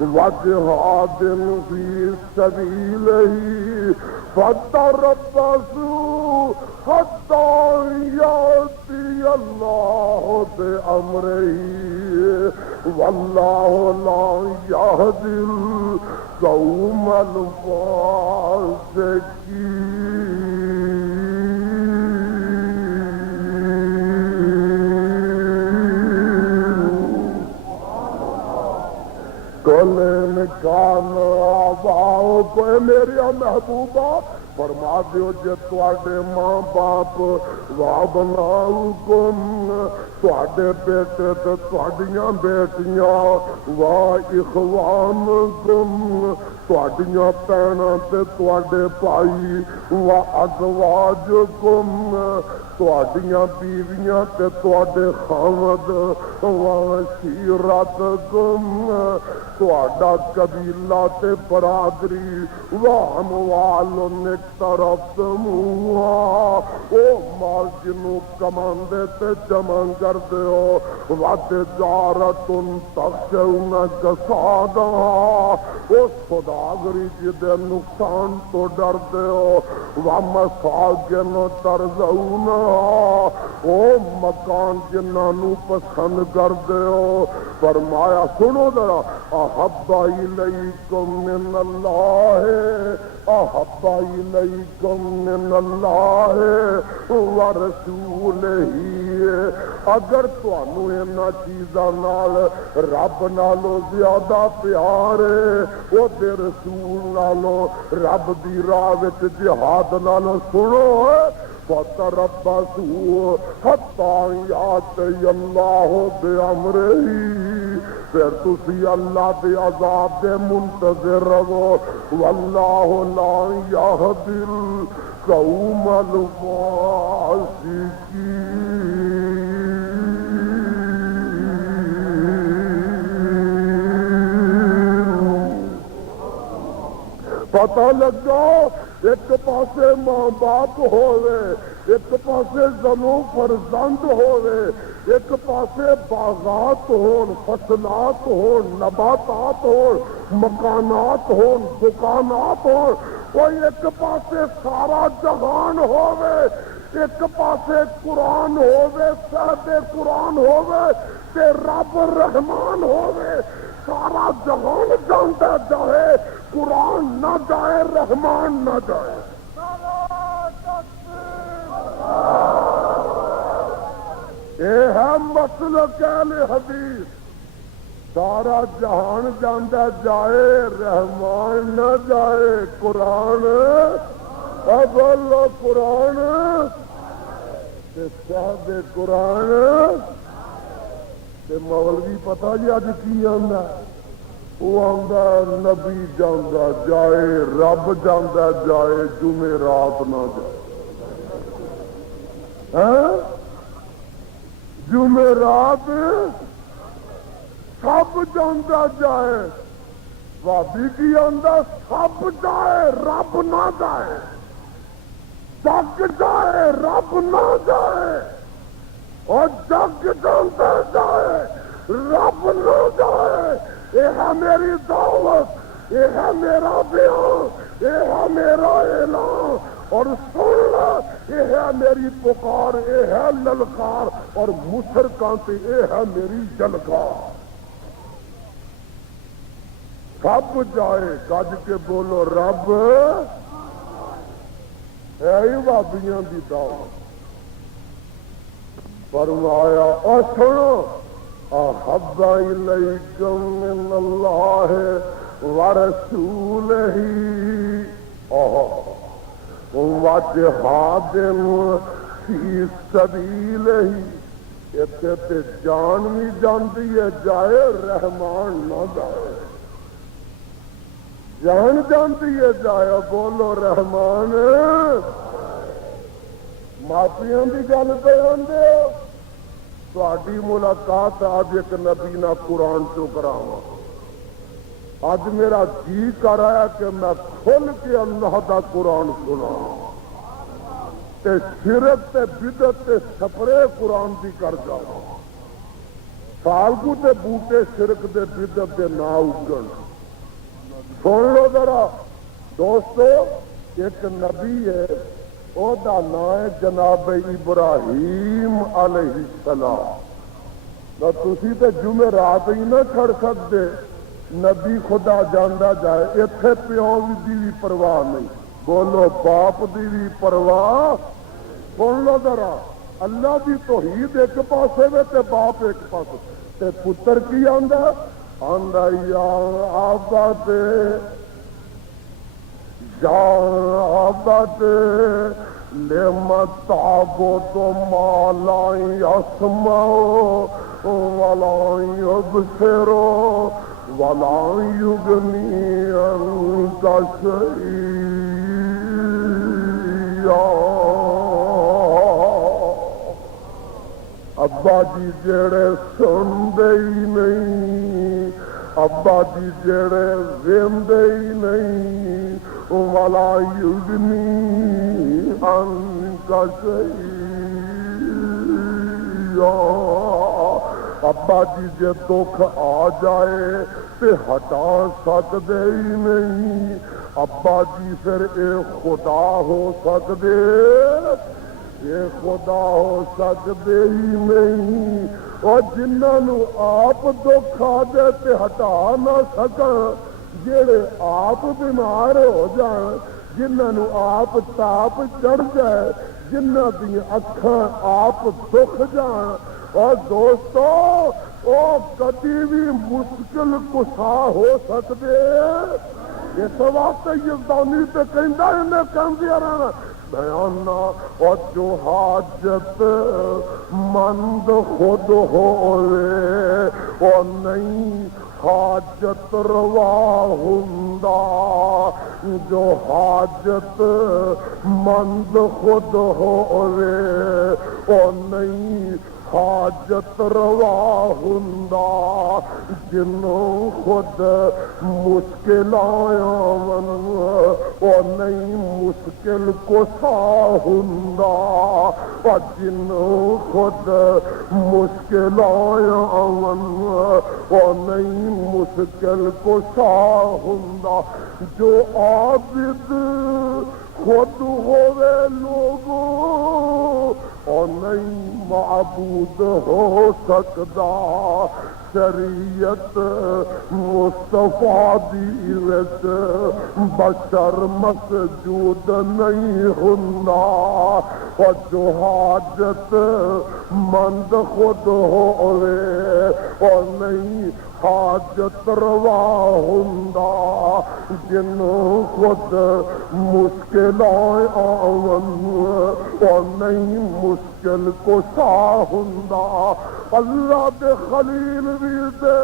وجهاد في سبيله فتربصوا حتى يأتي الله بأمره والله لا يهدي القوم الفاسقين قل إن كان آباؤكم میری محبوبہ فرما دیو جے تواڈے ماں باپ وابناؤکم تواڈے بیٹے تے تواڈیاں بیٹیاں واخوانکم تواڈیاں بہناں تے تواڈے بھائی وازواجکم تواڈیاں بیویاں تے تواڈے خاوند وعشیرتکم تواڈا قبیلہ تے برادری واموال اقترفتموها او مال جنوں کماندے تے جمع کردے ہو وتجارت تخشون کسادها او سوداگری جدے نقصان تو ڈردے ہو ومساکن ترضونها او مکان جنہاں نوں پسند کردے ہو فرمایا سنو ذرا احب الیکم من اللہ احب الیکم من اللہ ورسولہ اگر تانوں انہاں چیزاں نال رب نالوں زیادہ پیار ہے او دے رسول نالوں رب دی راہ وچ جہاد نالوں سنو فتربصوا حتى يأتي الله بأمره پھر تسی اللہ دے عذاب دے منتظر رہو واللہ لا يهدي القوم الفاسقین پتہ لگا ایک پاسے ماں باپ ہوئے ایک پاسے زنوں فرزند ہوئے ایک پاسے باغات ہون فصلات ہون نباتات ہون مکانات ہون دکانات ہون کوئی ایک پاسے سارا جہان ہوئے ایک پاسے قرآن ہوئے صحب قرآن ہوئے تے رب رحمان ہوئے سارا جہان جانتا جائے قرآن نہ جائے رحمان نہ جائے اے ہے مسلک اہل حدیث سارا جہان جانتا جائے رحمان نہ جائے قرآن اول قرآن تے صاحب قرآن تے مولوی پتہ جی اج کی آندا وہ آندا نبی جاندا جائے رب جاندا جائے جمعرات نہ جائے ہاں جمعرات سب جاندا جائے بھابی کی آندا سب جائے رب نہ جائے جگ جائے رب نہ جائے اور جگ جانتا جائے رب نہ جائے یہ ہے میری دعوت یہ ہے میرا بیان یہ ہے میرا اعلان اور سن لا یہ ہے میری پکار یہ ہے للکار اور مشرکاں سے یہ ہے میری جلکار سب جائے گج کے بولو رب ہے بابیاں دی دعوت فرمایا اور سنو احب الیکم من اللہ ورسولہ وجہاد فی سبیل ہی اتنے تے جان بھی جاندی ہے جائے رحمان نہ جائے جان جاندی ہے جائے بولو رحمان معافیاں دی گل پہ آندے تہاڈی ملاقات آج ایک نبی نہ قرآن چو کراواں اج میرا جی کر آیا کہ میں کھل کے اللہ دا قرآن سنا تے شرک تے بدعت تے سپرے قرآن دی کر جاواں سالگو تے بوٹے شرک دے بدعت دے نہ اگن سن لو ذرا دوستو ایک نبی ہے او دا نام ہے جناب ابراہیم علیہ السلام نہ تسی تے جمعرات ہی نہ چھڑ سکتے نبی خدا جاندا جائے اتنے پیو دی بھی پرواہ نہیں بولو باپ دی بھی پرواہ سن لو ذرا اللہ دی توحید ایک پاسے میں تے باپ ایک پاسے تے پتر کی آندا آندا یا آباد یا آباد لما تعبد ما لا يسمع ولا يبصر ولا يغني عنك شيئا ابا جی جڑے سندے ہی نہیں ابا جی جڑے ویندے ہی نہیں ولا یغنی عنک شیئا ابا جی جے دکھ آ جائے تے ہٹا سکدے ہی نہیں ابا جی پھر اے خدا ہو سکدے یہ خدا ہو سکدے ہی نہیں اور جنہوں آپ دکھ آ جائے تے ہٹا نہ سکن جڑے آپ بیمار ہو جان جنہوں آپ تاپ چڑھ جائے جنہ دی اکھاں آپ دکھ جان اور دوستو او کدی بھی مشکل کسا ہو سکدے اس واسطے یزدانی تے کہندا انہیں کہندیا رہنا بیانا اور جو حاجت مند خود ہوئے اور نہیں حاجت روا ہوندا جو حاجت مند خود ہوئے اور نہیں حاجت روا ہوندا جنوں خود مشکل آیا اور نہیں مشکل کو سا ہوندا اور جنوں خود مشکل آیا اور نہیں مشکل کو سا ہوندا جو عابد خود ہوئے لوگوں اور نہیں معبود ہو سکدا شریعت مصطفیٰ دی وچ بشر مسجود نہیں ہوندا اور جو حاجت مند خود ہوئے اور نہیں حاجت روا ہوندا جنوں خود مشکل آون اور نہیں مشکل کو سا ہوندا اللہ دے خلیل بھی دے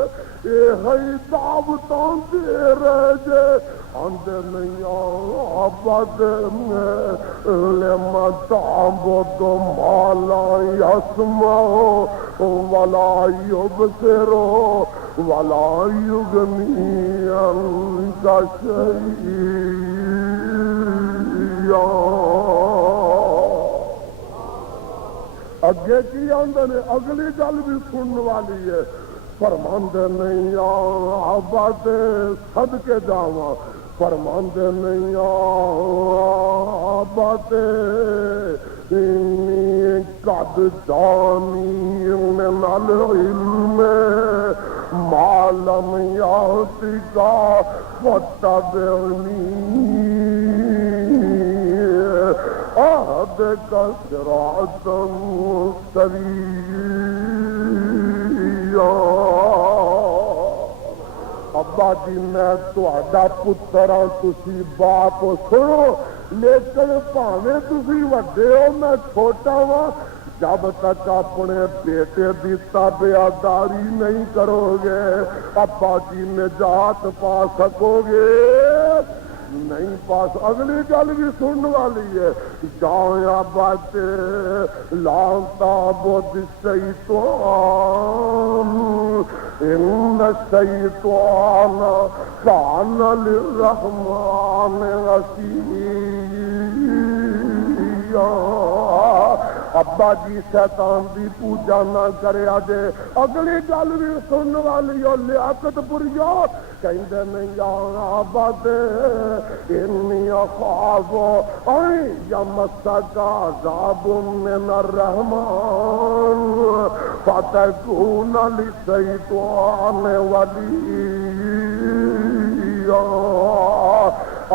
اے ہی دعوتاں دے رہ جے آندے نہیں آباد لما تعبد ما لا يسمع ولا يبصر ولا يغني عنك شيئا اگے کی آندے نے اگلی گل بھی سننے والی ہے فرماندے نہیں آباد صدقے جاواں فرماندے نہیں آباد قد جانی من العلم ما لم یاتک فاتبعنی اهدک صراطا سویا ابا جی میں تہاڈا پتر ہاں تسی باپ سنو لیکن بھاویں تسی وڈے ہو میں چھوٹا وا، جب تک اپنے بیٹے کی تابعداری نہیں کرو گے ابا جی نجات پا سکو گے نہیں پاس۔ اگلی گل بھی سننے والی ہے، جاؤ آباد لانتا بود الشیطان ان الشیطان کان للرحمن عصیا۔ ابا جی شیطان دی پوجا نہ کرے جے۔ اگلی گل بھی سننے والی ہو لیاقت پوریا کہندے نہیں یا بات انی اخاف ان یمسک عذاب من الرحمن فتکون للشیطان ولیا۔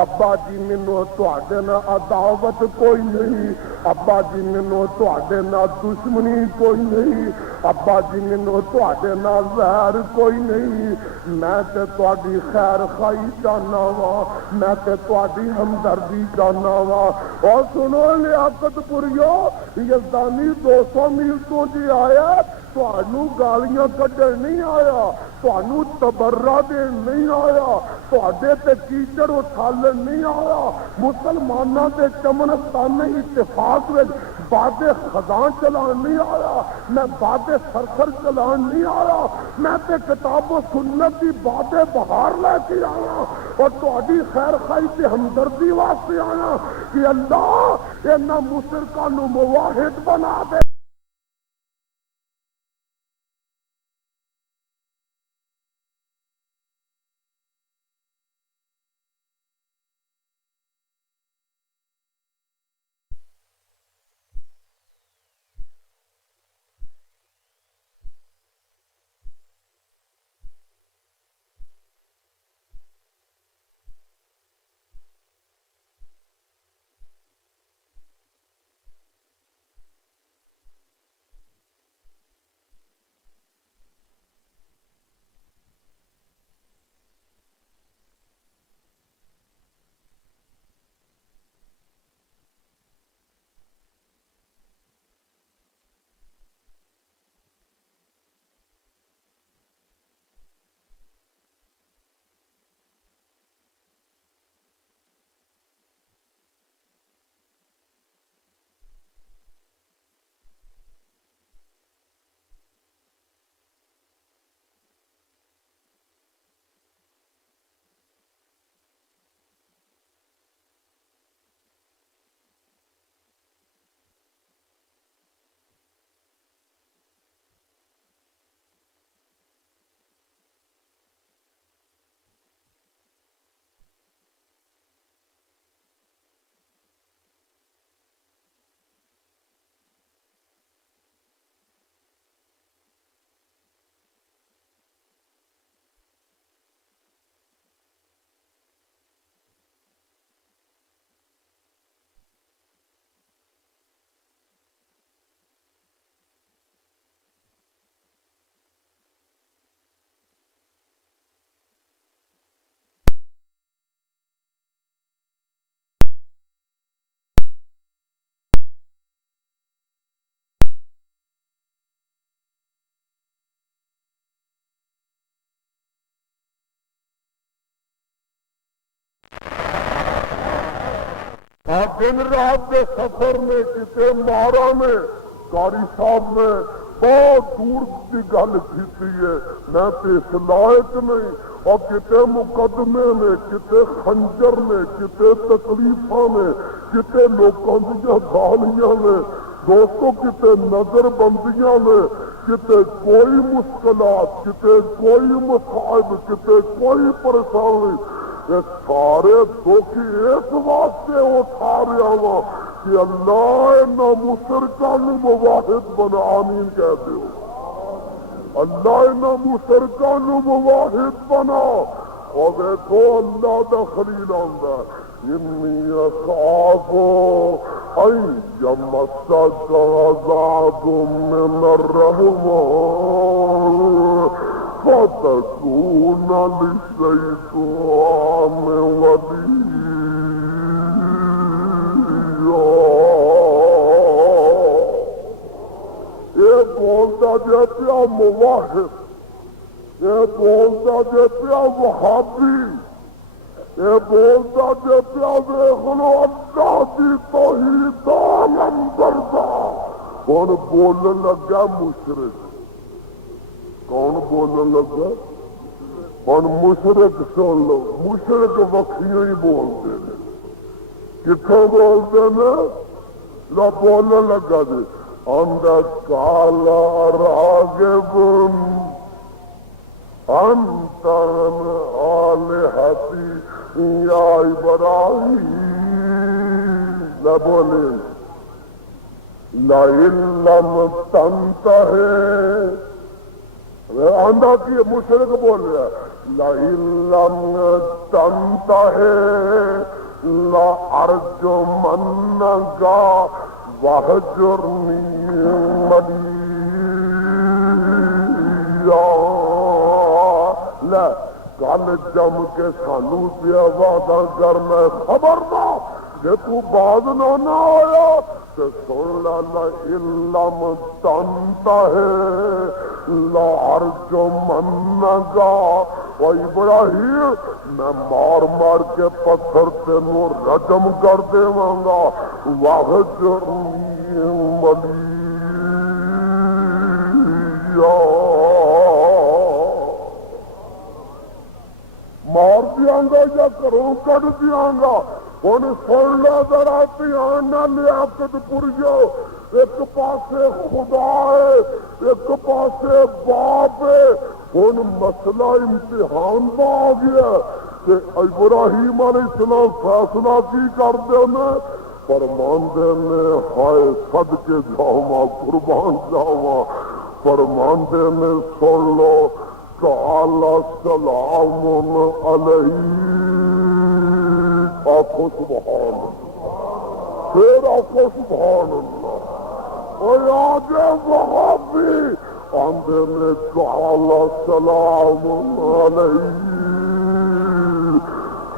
ابا جی مینوں تواڈے نال عداوت کوئی نہیں، ابا جی مینوں تواڈے نال دشمنی کوئی نہیں، ابا جی مینوں تواڈے نال ویر کوئی نہیں، میں تے تواڈی خیر خائی چاہنا وا، میں تے تواڈی ہمدردی چاہنا وا۔ اور سنو لیاقت پوریو، یزدانی 200 میل تو جی آیا، تانوں گالیاں کڈن نہیں آیا، تانوں تبرہ دین نہیں آیا، تواڈے تے کیچڑ اچھالن نہیں آیا، مسلماناں دے چمنستان اتفاق وچ باد خزاں چلان نہیں آیا، میں باد سرسر چلان نہیں آیا، میں تے کتاب و سنت دی باد بہار لے کے آیا اور تہاڈی خیر خائی تے ہمدردی واسطے آیا کہ اللہ انہاں مشرکاں نوں موحد بنا دے۔ دن رات کے سفر میں کتے مارا میں قاری صاحب نے بہت دور کی گل کی ہے، میں تے اس لائق نہیں، اور کتے مقدمے میں کتے خنجر میں کتے تکلیفاں میں کتے لوکاں دیا گالیاں میں دوستوں کتے نظر بندیاں میں کتے کوئی مشکلات کتے کوئی مصائب کتے کوئی پریشانی، یہ سارے دکھ اس واسطے اٹھا رہا ہوا کہ اللہ انہاں مشرکاں نوں موحد بنا، آمین کہہ دیو، اللہ انہاں مشرکاں نوں موحد بنا۔ اور دیکھو اللہ دا خلیل آندا انی اخاف ان یمسک عذاب من الرحمن فتکون للشیطان ولیا۔ پیا مواحد، یہ بولتا جے پیا وہابی، یہ بولتا جے پیا ویکھ لو اللہ دی توحید عالم بردا، کون بولن لگا مشرک، کون بولن لگا؟ اور مشرک سن لو، مشرک وکھریاں ہی بولتے ہیں، کتوں بولتے ہیں؟ نہ بولن لگا جی اندر کالا راغب انت عن آلہتی یا ابراہیم، نہ بولے لئن لم تنتہی، آندھا کی مشرک بول رہا ہے لئن لم تنتہی لأرجمنک واہجرنی ملیہ، لے گل جم کے سانو پیا وعدہ کرنا خبردار کہ تو باز نہ آیا تو سن لا لئن لم تنتہی لأرجمنک وابراہیم، میں مار مار کے پتھر تینوں رجم کر دیواں گا، واہجرنی ملیہ، مار دیاں گا یا گھروں کٹ دیاں گا۔ ہن سن لو ذرا دھیان نال لیاقت پوریو، ایک پاسے خدا ہے، ایک پاسے باپ ہے، ہن مسئلہ امتحان دا آ گیا کہ ابراہیم علیہ السلام فیصلہ کی کر دے میں فرماندے نے ہائے صدقے جاواں قربان جاواں، فرماندے نے سن لو قال سلام علیہ، آخو سبحان اللہ، پھر آخو سبحان اللہ، اور آگے وہابی آندے نے قال سلام علیہ،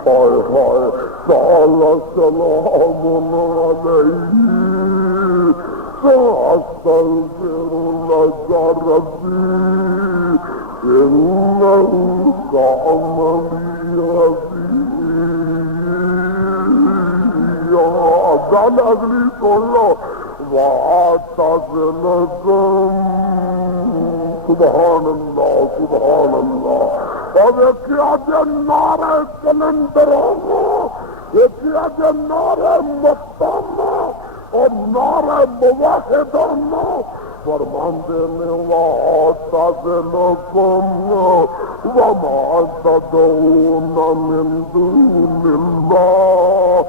ہائے ہائے قال سلام علیہ، استغفر لک ربی انہ کان بی حفیظ، گل اگلی سن لو، وَاعْتَزِلَكُمْ، سبحان اللہ سبحان اللہ، اور دیکھیا جے نعرہ کلندرانہ، دیکھیا جے نعرہ مستانہ اور نعرہ موحدانہ، فرماندے نے وَاعْتَزِلَكُمْ وَمَا تَدْعُونَ مِن دُونِ اللَّهِ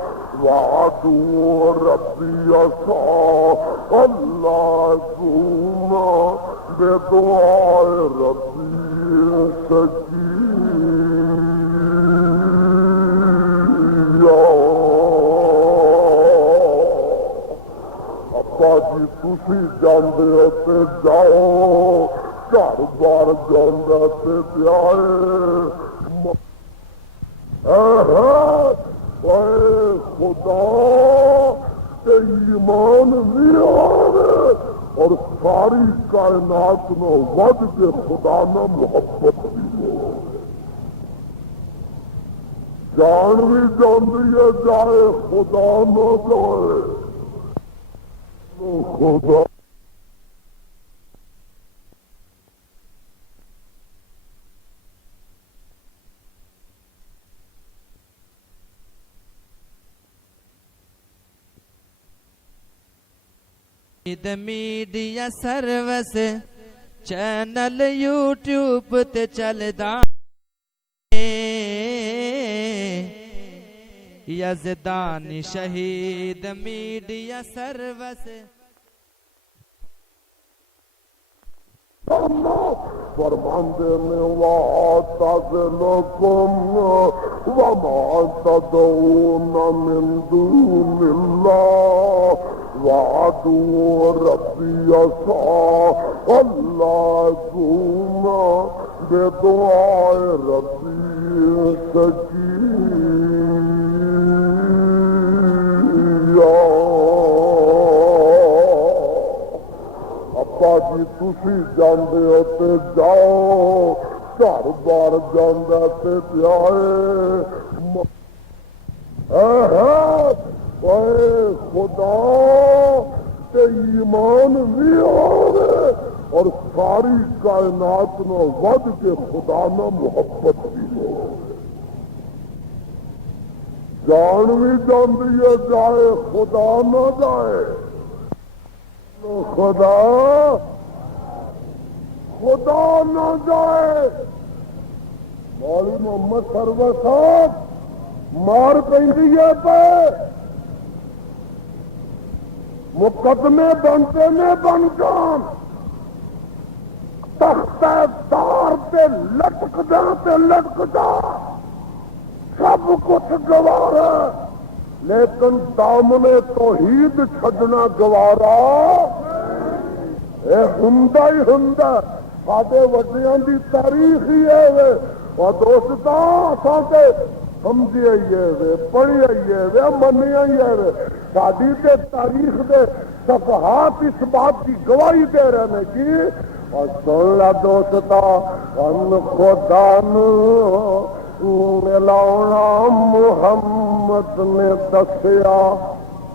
وَعَدُوَّ رَبِّي عَسَىٰ أَلَّا أَكُونَ بِدُعَاءِ رَبِّي شَقِيًّا۔ ابا جی تسی جاندے ہو تے جاؤ، گھر بار جاندا تے جائے، اے خدا تے ایمان نہیں آوے اور ساری کائنات نو ود کے خدا نہ محبت بھی ہو، جان بھی جاندی ہے جائے خدا نہ جائے، خدا میڈیا سروس چینل یوٹیوب تے چلدا یزدانی شہید میڈیا سروس، فرماندے نے وَاعْتَزِلَكُمْ وَمَا تَدْعُونَ مِن دُونِ اللَّهِ وَعَدُوَّ رَبِّي عَسَىٰ أَلَّا أَكُونَ بِدُعَاءِ رَبِّي شَقِيًّا۔ ابا جی تسی جاندے ہو تے جاؤ، گھر بار جاندا تے جائے اے خدا تے ایمان بھی ہوے اور ساری کائنات نو ود کے خدا نہ محبت بھی ہو، جان بھی جاندی ہے جائے خدا نہ جائے، خدا خدا نہ جائے۔ مولوی محمد سرور صاحب مار پی پہ مقدمے بنتے نے بن جان، تخت دار تے لٹک جا تے لٹک جا، سب کچھ گوارا لیکن دامن توحید چھڈنا گوارا اے ہندا ہی ہندا، ساڈے وڈیاں دی تاریخ ہی ہے اور دوستاں اساں تے سمجھی آئیے پڑھی آئیے منی آئیے، ساری تے تاریخ دے صفحات اس بات کی گواہی دے رہے ہیں کہ اور سن لا دوستا ان خدا نو ملاونا محمد نے دسیا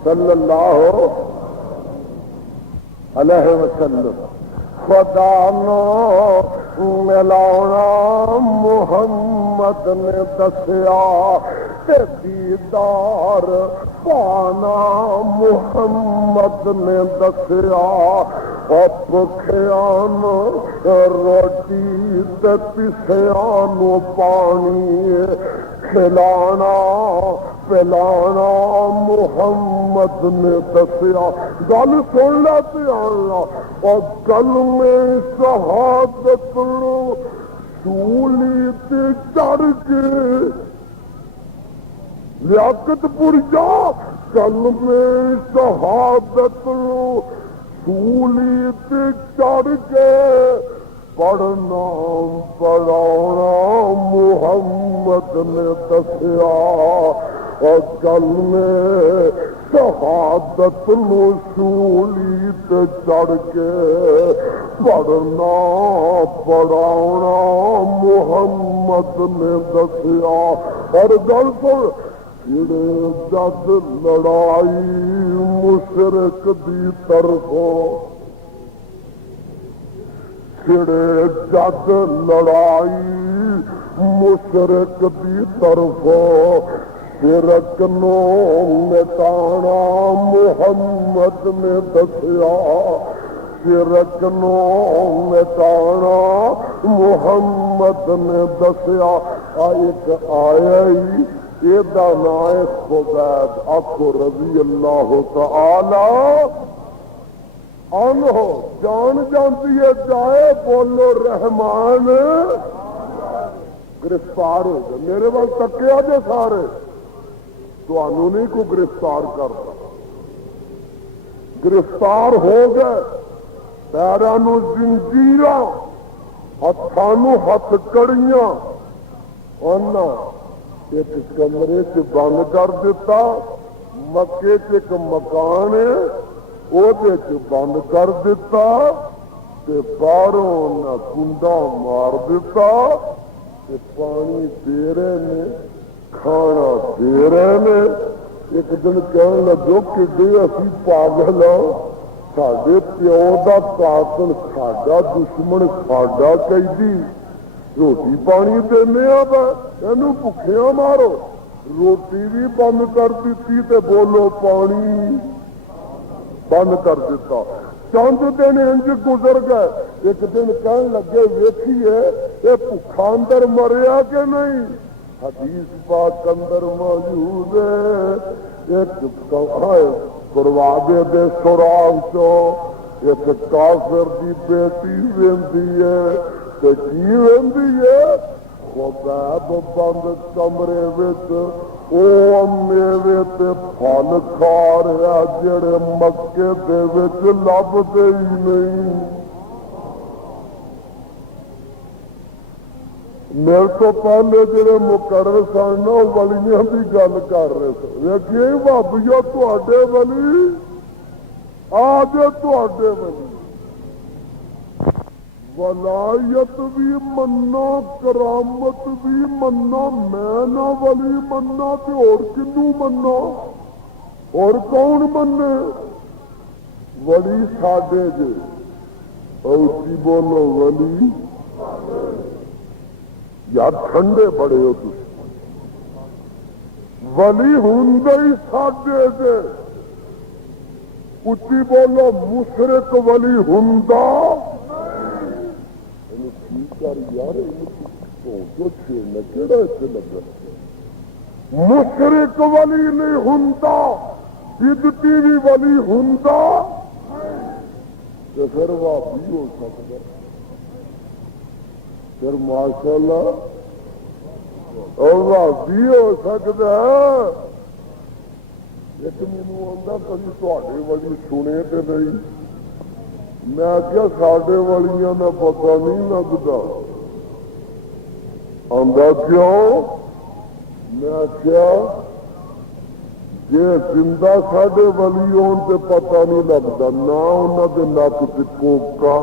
صلی اللہ علیہ وسلم، خدا نو ملاونا محمد نے دسیا تے دیدار پانا محمد نے دسیا، اور بکھیان روٹی تے پسیان پانی کھلانا پلانا محمد نے دسیا۔ گل سن لا پیانا اور گل میں شہادت سولی تے چڑھ کے لیاقت پور جا، گل میں شہادت سولی تے چڑھ کے پڑھنا پڑھانا محمد نے دسیا، اور گل میں شہادت سولی تے چڑھ کے پڑھنا پڑھانا محمد نے دسیا۔ اور گل سن جڑے جد لڑائی مشرک دی طرفوں، جڑے جد لڑائی مشرک دی طرفوں، شرک نو مٹانا محمد نے دسیا، شرک نو مٹانا محمد نے دسیا۔ ایک آیا ہی یہ نام خبیب آخو رضی اللہ تعالی عنہ، جان جانتی ہے جائے بولو رحمان، گرفتار ہو گئے میرے وقت تکیا جے سارے تو نہیں کو گرفتار کرتا، گرفتار ہو گئے، پیرانو زنجیراں ہتھانو ہتھ کڑیاں ایک کمرے سے بند کر دیتا، مکے چ ایک مکان ہے وہ بند کر دیتا تے باہروں نہ کنڈا مار دیتا تے پانی دے رہے نے کھانا دے رہے نے۔ ایک دن کہنے لگو کہ اسی پاگل ہوں، ساڈے پیو دا قاتل ساڈا دشمن ساڈا قیدی، روٹی پانی دینے اینو بھکھیاں مارو، روٹی بھی بند کر دیتی تے بولو پانی بند کر دیتا۔ چند دن انج گزر گئے، ایک دن کہنے لگے ویکھیے یہ بھکھا اندر مریا کہ نہیں، حدیث پاک اندر موجود ہے۔ ایک دروازے دے سراغ چو ایک کافر دی بیٹی ویندی ہے تے کی ویندی ہے، خبیب بند کمرے وچ او میوے تے پھل کھا رہا جڑے مکے دے وچ لبدے ہی نہیں۔ میرے تو پہلے جڑے مقرر سن ولیاں کی گل کر رہے تھے، ویکھیے بھابیو تواڈے ولی آ جے تواڈے ولی ولایت بھی مننا کرامت بھی مننا میں نہ ولی مننا تے اور کنوں مننا اور کون مننے ولی ساڈے جے اچھی بولو ولی یار ٹھنڈے بڑے ہو تھی ولی ہوندا ہی ساڈے جے اچھی بولو مشرک ولی ہوندا یار کہڑا اتنے لگا مشرک ولی نہیں ہوندا بدتی بھی ولی ہوندا تو پھر وابی ہو سکتا پھر ماشاء اللہ وابی ہو سکتا ایک مینو آتا کبھی تے ولی سنے تو نہیں میں کیا ساڈے والیاں کا پتا نہیں لگتا آندا کیوں میں کیا جی زندہ ساڈے ولی ہون تے پتا نہیں لگتا نہ انہوں کے نک چ کوکا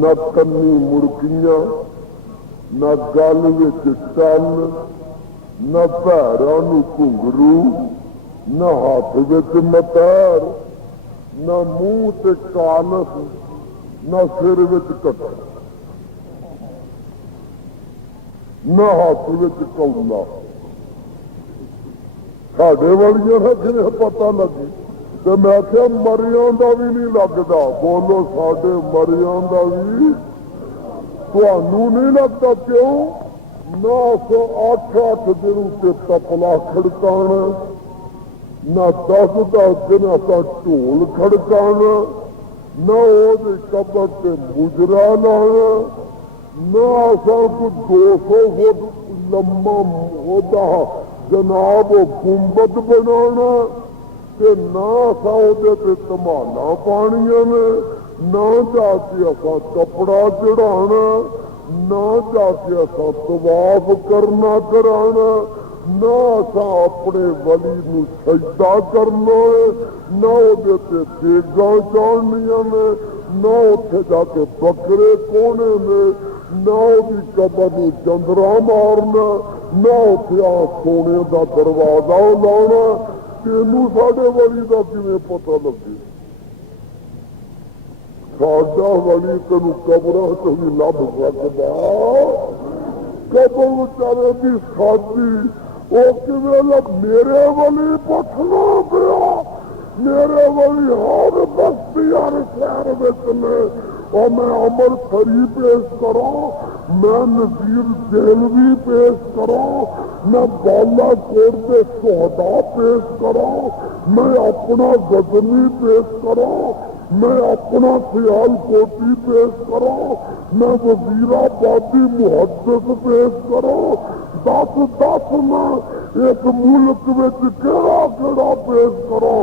نہ کنی مڑکیاں نہ گل ٹل نہ پیروں گھنگرو نہ ہاتھ متیر نہ منہ تے کالس نہ سر کٹا نہ ہاتھ کولا ساڈے والیاں رکھنے پتا لگی تو میں کیا مریاں دا بھی نہیں لگتا بولو ساڈے مریاں دا بھی تھانوں نہیں لگتا کیوں نہ 8 دن سے تپلا کھڑکانا نہ 10 دن اصا ڈھول کھڑکانا نہ وہ قبر سے مجرا لانا نہ اصا کو 200 فٹ لما ہوتا جناب گنبد بنا نہ اصا وہ تمالا پانیاں نے نہ جا کے اصا کپڑا چڑھانا نہ جا کے اصا طواف کرنا کرانا نہ اصا اپنے ولی نو سجدہ کرنا ہے نہ وہ دیگاں چاڑنیاں نے نہ اتنے جا کے بکرے کونے نے نہ وہ قبر نو چندرا مارنا نہ اتنے سونے دا دروازہ لانا تینوں ساڈے ولی دا کیویں پتہ لگے ساڈا ولی تینوں قبراں چ بھی لب سکدا قبر بچارے دی سادی وہ میرے ولی پوچھنا پیا میرے ولی ہر بستی ہر شہر نے اور میں عمر خری پیش کروں میں نذیر دہلوی پیش کروں میں بالا کوٹ کے شہدا پیش کروں میں اپنا غزنی پیش کروں میں اپنا سیال کوٹی پیش کروں میں وزیر آبادی محدث پیش کروں 10 میں ایک ملک میں کہڑا پیش کرو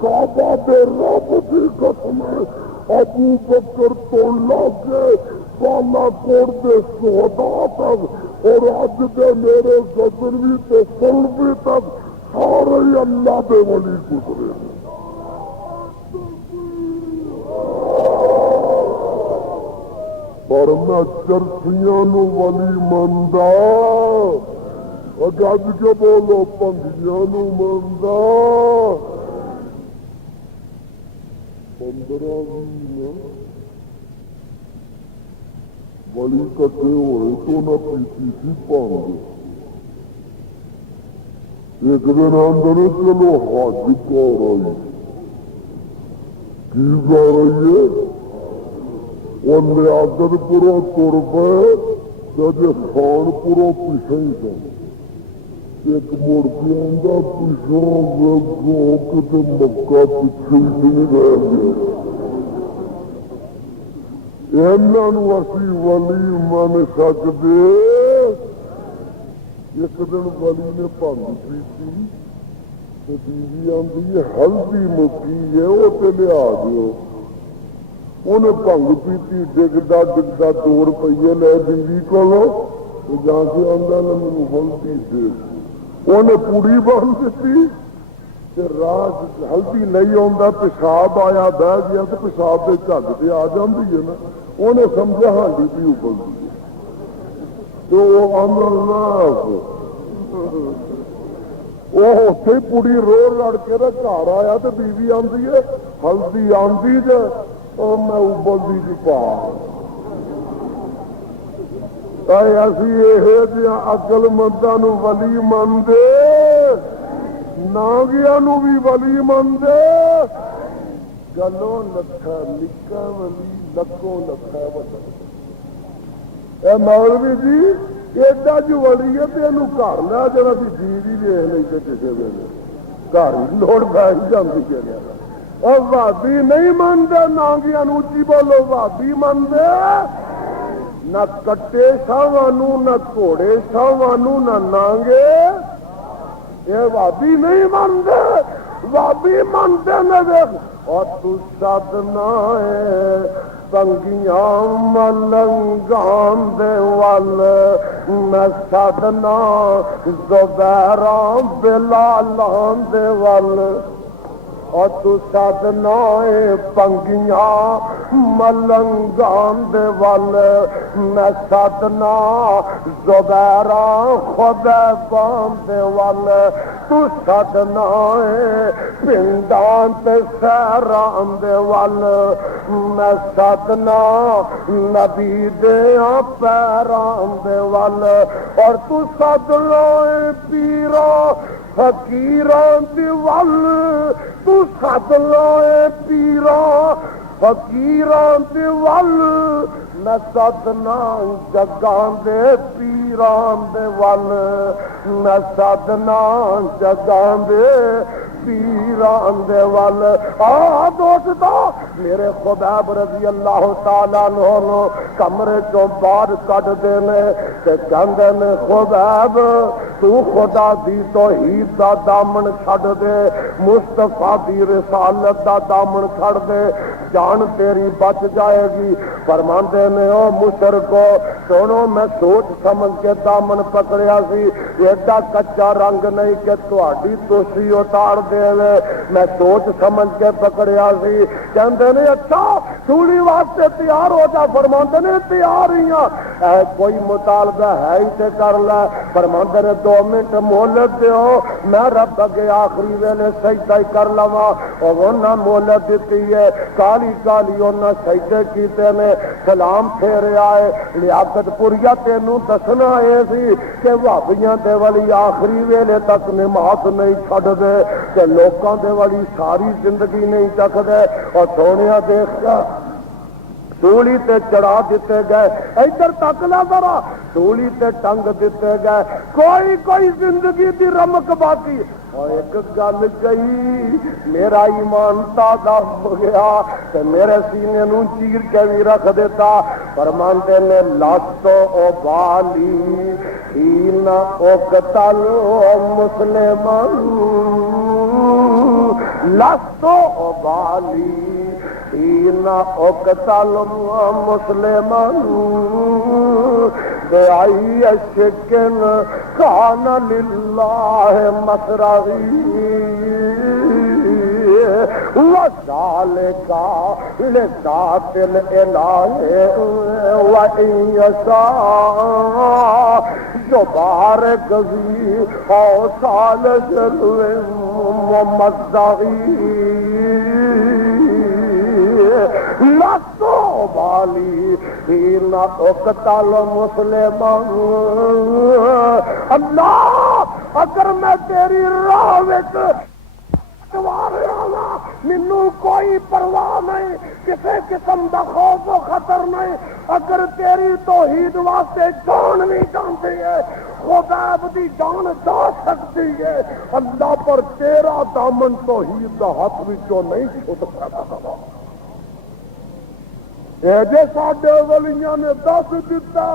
کعبہ دے رب کی قسم ابو بکر تو لا کے بالا کوٹ دے شہدا تک اور اج دے میرے غزنوی تے سلوی تک سارے اللہ دے ولی گزرے پر میں چرسیاں نو ولی مندا گج کے بولو پنگیاں نو مندا 15-20 ولی کٹے ہوئے تو نہ پیتی تھی پانگ ایک دن اندر چلو حج کر رہی کی جا رہی ہے وہ نیاگت پوروں تر پہ جب خان پوروں پیچھے ہی سن ایک مورتی آندا پیچھوں کتے مکہ پیچھے ہی نہیں رہ گیا انہوں اسی ولی من سکتے ایک دن ولی نے بھنگ پیتی تو بیوی آدھی ہلدی مکی ہے وہ تو لیا دیو انہیں بھنگ پیتی ڈگدا 2 روپیے لے بیوی کو جا کے آدھا نہ میرے ہلدی دے انہیں پوڑی بن دیتی رات ہلدی نہیں آتا پیشاب آیا بہ گیا تو پیشاب کے جگ سے آ جاتی ہے نا انہیں سمجھا ہانڈی بھی ابلتی ہے تو وہ عمل نہ وہ اتنے پوڑی رو لڑ کے گھر آیا تو بیوی آتی ہے ہلدی آتی جی میں ابلتی جی پا اسی یہ عقل مندوں ولی منتے نانگیا بھی ولی منتے گلوں لکھا نکا ولی لکوں لکھا وڈا مولوی جی ایڈا جو ولی ہے تو یہ گھر لیا جا بھی جی بھی ویخ لیتے کسی ویلے گھر ہی لوڑ پی جاتی ہے اور بھابی نہیں منتے نانگیا اچھی بولو بھابی منتے نہ کٹے شاہانو نہ گھوڑے شاہانو نہ نانگے یہ بھابی نہیں مانتے بھابی مانتے نہ دیکھ اور تو سادنا ہے پنگیاں ملنگان دے وال میں سادنا زبیران بلالان دے وال اور تو سادنا پنگیاں ملنگان دے وال میں سادنا زبیران خدیبان دے وال تو سادنا پنڈان تے سیران دے وال میں سادنا نبی دیاں پیران دے وال اور تو سادنا پیران فقیران دی ول تو سد لائے پیران فقیران دی ول میں سدنا جگان دے پیران دے ول میں سدنا جگان دے پیران دے ول دوستو میرے خبیب رضی اللہ تعالیٰ عنہ کمرے چوں باہر کڈ دینے تے کہندے نے خبیب تو خدا دی توحید دا دامن چھڈ دے مصطفیٰ دی رسالت دا دامن چھڈ دے جان تیری بچ جائے گی فرماندے نے او مشرکو سنو میں سوچ سمجھ کے دامن پکڑیا سی ایڈا کچا رنگ نہیں کہ تہاڈی توسی اتار دے میں سوچ سمجھ کے پکڑیا سی کہندے نے اچھا سولی واسطے تیار ہو جا فرماندے نے تیار ہی ہاں کوئی مطالبہ ہے ہی تے کر لے فرماندے نے 2 منٹ مہلت دیو میں رب اگے آخری ویلے سجدہ کر لواں اور انہاں مہلت دتی ہے کالی کالی انہاں سجدے کیتے نے سلام پھیریا ہے لیاقت پوریا تینوں دسنا اے سی کہ وہابیاں دے والی آخری ویلے تک نماز نہیں چھڈ دے کہ لوکاں دے والی ساری زندگی نہیں چک دے اور سونیا دیکھ کر سولی تے چڑھا دیتے گئے ادھر تک لا ذرا سولی تے ٹنگ دیتے گئے کوئی زندگی دی رمک باقی اور ایک گل گئی میرا ایمان تازہ ہو گیا کہ میرے سینے نو چیر کے بھی رکھ دیتا فرماندے نے لاتو او بالی حین اقتل مسلمان لاتو او بالی حین اقتل مسلمان بأي شك كان لله مسرعي وذلك لذات الإله وإن يشاء يبارك في أوصال جلو ومزعي لستو بالی حین اقتل مسلمان اللہ اگر میں تیری راہ وچ مینوں کوئی پرواہ نہیں کسی قسم دا خوف و خطر نہیں اگر تیری توحید واسطے جان بھی جانتی ہے خبیب دی جان جا سکتی ہے اللہ پر تیرا دامن توحید دا ہاتھ وچوں نہیں چھٹ سکتا جے ساڈے ولیاں نے دس دیتا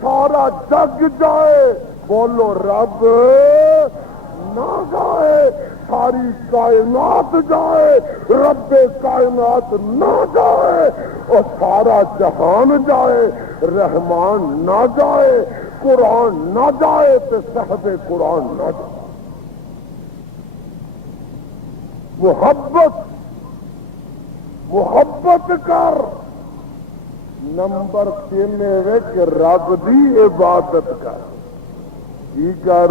سارا جگ جائے بولو رب نہ جائے ساری کائنات جائے رب کائنات نہ جائے اور سارا جہان جائے رحمان نہ جائے قرآن نہ جائے تو صاحب قرآن نہ جائے محبت کر نمبر 3 ہے کہ رب دی عبادت کر. کی کر؟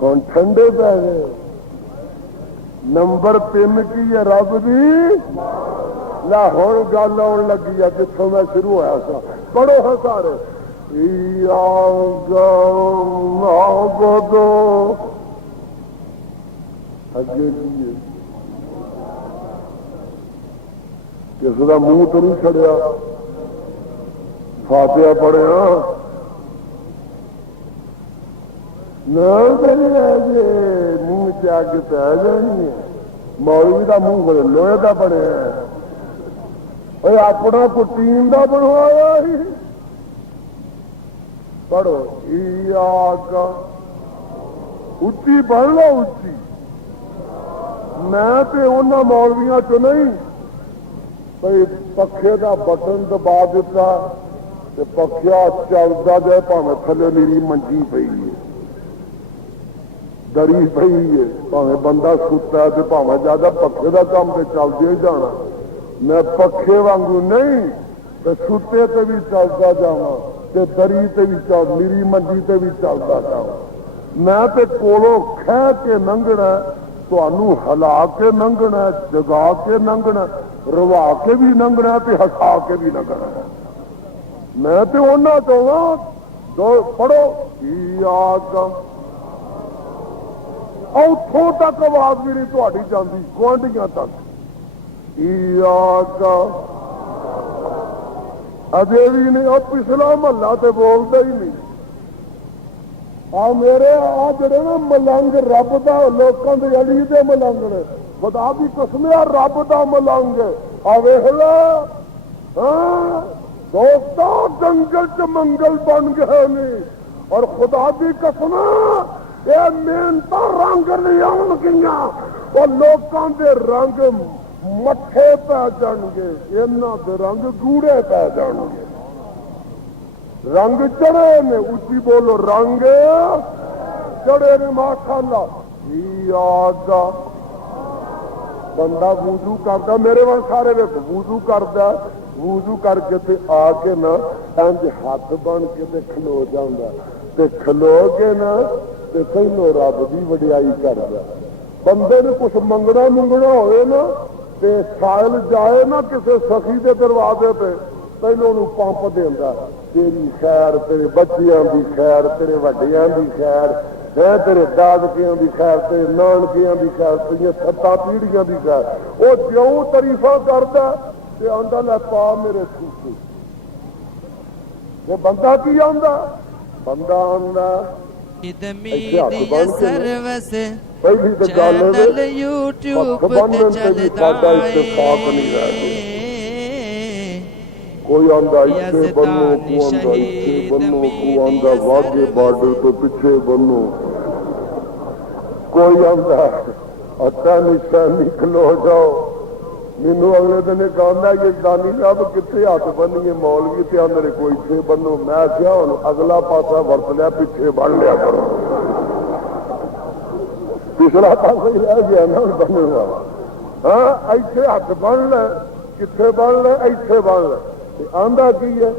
ہوں ٹھنڈے پہ گئے. نمبر 3 کی ہے رب دی. لا ہوں گل آن لگی ہے جتوں میں شروع ہوا سا. پڑھو ہے سارے. اگے کی کس کا منہ تو نہیں چڑیا؟ فاتحہ پڑھیا منہ چگ پہ جانی ہے. مولوی کا منہ بڑے لوہے کا بنیا ہے. اپنا کو ٹیم کا بنوایا ہی. پڑھو اچھی پڑھ لو اچھی. میں تے انہاں مولویاں چ نہیں بھائی پکھے کا بٹن دبا دیتا تے پکھیا چلتا جائے پاویں تھلے میری منجی پئی ہے دری پئی ہے پاویں بندہ ستا ہے تے پاویں زیادہ پکھے کا کام تے چلتے ہی جانا. میں پکھے وانگو نہیں تے ستے تے بھی چلتا جاواں تے دری تے بھی چل میری منجی تے بھی چلتا جاواں. میں تے کولوں کھہ کے لنگنا تمہوں ہلا کے لنگنا جگا کے لنگنا روا کے بھی لنگنا تے ہسا کے بھی لنگنا. میں تے انہاں چاہواں دو پڑھو اتوں تک آواز بھی نہیں تہاڈی جاندی گوانڈیاں تک. اجے بھی نہیں. اور پچھلا محلہ تے بولتا ہی نہیں. میرے جڑے نا ملنگ رب دا لوکاں دے اڑی دے ملنگ نے خدا دی قسم رب دا ملنگ ویکھ لو. دوستا جنگل چ منگل بن گئے نے اور خدا دی قسم یہ محنت رنگ نہیں آن گیا. اور لوکاں دے رنگ مٹھے پی جان گے. انہاں دے رنگ گوڑے پی جان گے. رنگ چڑھے نے. اچھی بولو رنگ چڑھے نے. ماشاءاللہ بندہ وضو کرتا میرے وال سارے ویکھو وضو کرتا وضو کر کے تے آ کے نا انج ہاتھ بن کے تے کھلو جاندا تے کھلو کے نا تے پہلو رب دی وڈیائی کردا. بندے نے کچھ منگنا ہوئے نا تے سائل جائے نا کسے سخی دے دروازے پہ پہلو انہوں پمپ دینا تیری خیر تیرے بچیاں دی خیر تیرے وڈیاں دی خیر تیرے دادکیاں دی خیر تیرے نانکیاں دی خیر تیرے 7 پیڑھیاں دی خیر. وہ جیوں تریفاں کردا تے آندا لے پا میرے سوسے. یہ بندہ کی آندا؟ بندہ آندا میڈیا سروس پہلی تو گل چینل یوٹیوب تے چلدا ہے. کوئی آندا اتنے بنو کو آندا اتنے بنو کو آندا واگے بارڈر تو پیچھے بنو. کوئی آندا نشانی کھلو جاؤ. مینو اگلے دن کہنا یہ دانی صاحب کتنے ہاتھ بنیے مولوی تے آندے کوئی اتنے بنو. میں کیا ہوں اگلا پاسا ورت لیا پیچھے بن لیا کرو. پچھلا پاسا ہی رہ گیا نا بننے والا. ہاں ایتھے ہاتھ بن لے کتنے بن لے ایتھے بن لے. آندا کی ہے؟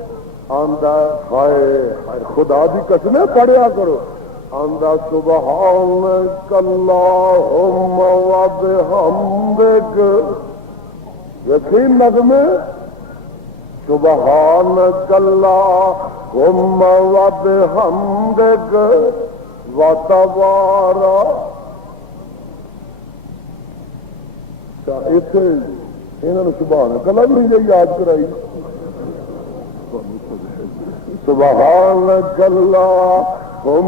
آندا ہائے خدا دی قسم پڑھیا کرو. آندا سبحانک اللہم وبحمدک. یقین نغمے سبحانک اللہم وبحمدک وتبارک. اتنے انہوں سبحانک اللہ بھی نہیں یاد کرائی. سبحانک اللہم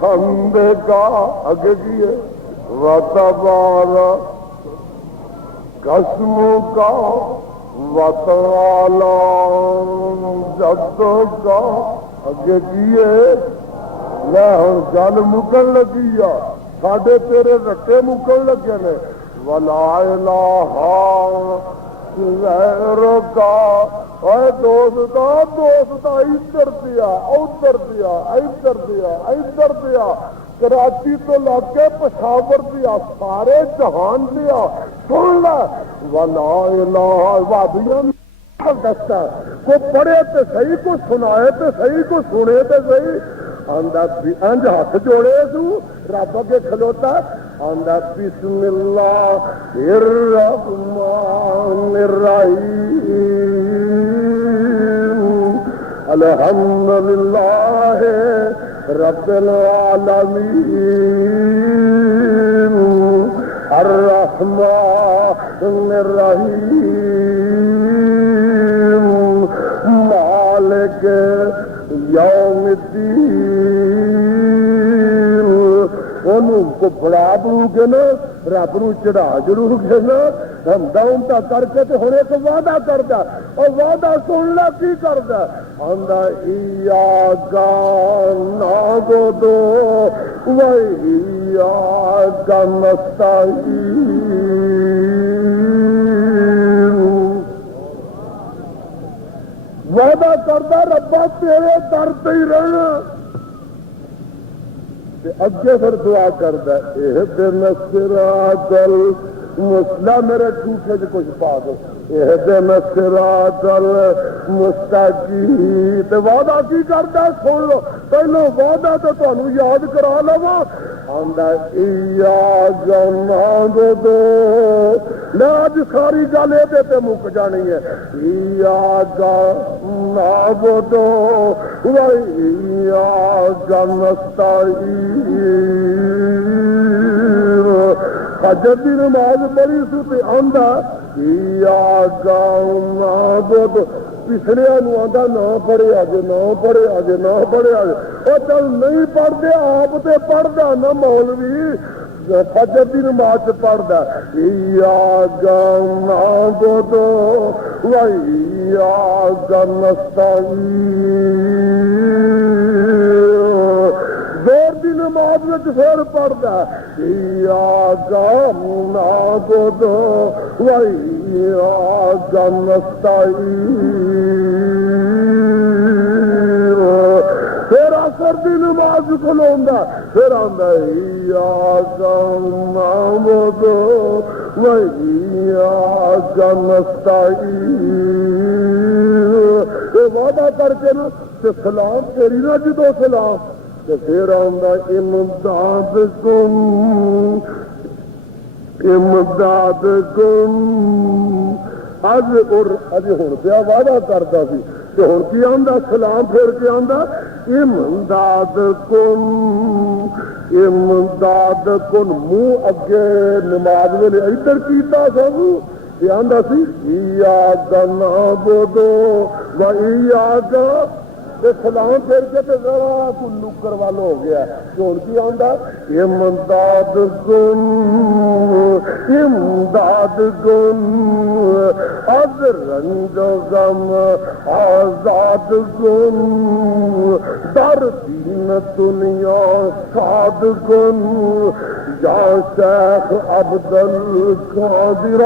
وبحمدک آگے کی ہے وتبارک اسمک وتعالی جدک. اگے کی ہے لے ہوں گل مکن لگی آ ساڈے تیرے رٹے مکن لگے نے. ولا الہ غیرک. اے دوست ادھر دیا ادھر دیا ادھر دیا ادھر دیا. کراچی تو لگ کے پشاور دیا سارے جہان دیا سن لے. ولا الہ وادیاں دستا کو پڑھے تو صحیح، کو سنائے تو صحیح، کو سنے تو صحیح. آندا انج ہاتھ جوڑے سو رب اگے کھلوتا، آندا بسم اللہ الرحمن الرحیم الحمدللہ رب العالمین الرحمن الرحیم مالک یوم الدین. انہوں کو بڑا بڑو گے نا، رب نو چڑھا جڑو گے نا، ہمدا ہمدا کر کے تو ہن ایک وعدہ کردا، اور وعدہ سن لا کی کردا، آندا ایاک نعبد و ایاک نستعین. وعدہ کردا ربا تیرے در تے ہی رہنا، اگے پھر دعا کردا اہدنا الصراط المستقیم. میرے ٹوٹے جو کچھ پا دو اہدنا الصراط المستقیم. تے وعدہ کی کردا سن لو، پہلو وعدہ تو تانوں یاد کرا لواں. آندا ایاک نعبد، نہ اج ساری گل یہ تے مک جانی ہے. ایاک نعبد و ایاک نستعین. فجر دی نماز پڑھی سو تے آندا ایاک نعبد، پچھڑیا نو آندا نہ پڑھے اج، نہ پڑھے اج، نہ پڑھے اج. او چل نہیں پڑھدے آپ تے پڑھدا نہ مولوی فجر دی نماز پڑھدا ایاک نعبد و ایاک نستعین. زور دی نماز وچ پھر پڑھدا ایاک نعبد و ایاک نستعین. پھر عصر دی نماز کھلوندا، پھر آندا ایاک نعبد و ایاک نستعین. یہ وعدہ کر کے نا تے سلام تیری نا جدو سلام تے پھر آندا امداد کن امداد کن. اج ہن پیا وعدہ کردا سی تے ہن کی آندا سلام پھر کے آندا امداد کن امداد کن. منہ اگے نماز ویلے ادھر کیتا سب یہ آندا سی ایاک نعبد و ایاک. سلام پھر کے تو ذرا کو نکر والا ہو گیا. ہوں کی آندا امداد کن امداد کن از رنج و غم آزاد کن در دین دنیا شاد کن یا شیخ عبدالقادر.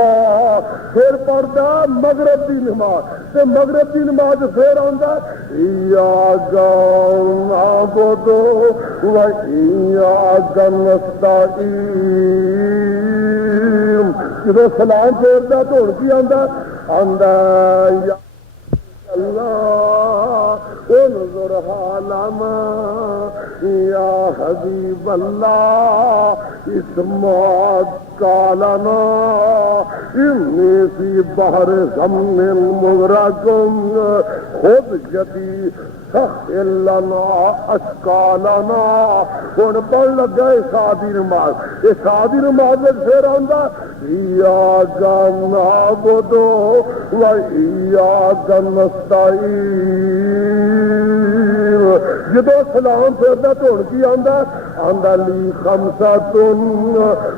پھر پڑھدا مغرب دی نماز تے مغرب دی نماز پھر آندا ایاک نعبد و ایاک نستعین. جدو سلام پھیردا تو ہن کی آندا یا اللہ انظر حالما یا حبیب اللہ اسمعک قالنا انی فی بحر غم مغرق خود یدی سخر لنا اشکالنا. ہن پڑھ لگا شادی نماز. یہ شادی نماز پھر آندا ایاک نعبد و ایاک نستعین. جدو سلام پھیردا تو ہن کی آندا آندا لی خمسۃ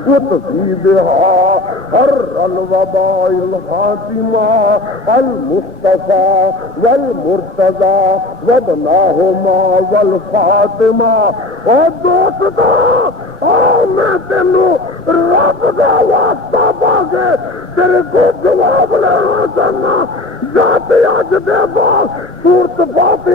وتفیدھا ہر الوباء الحاتمہ المصطفیٰ والمرتضیٰ وابناہما والفاطمہ. اور دوستو میں تینوں رب دا واسطہ پا کے تیرے کو جواب لینا چاہنا. ذات اج دے بعد صورت فاتحہ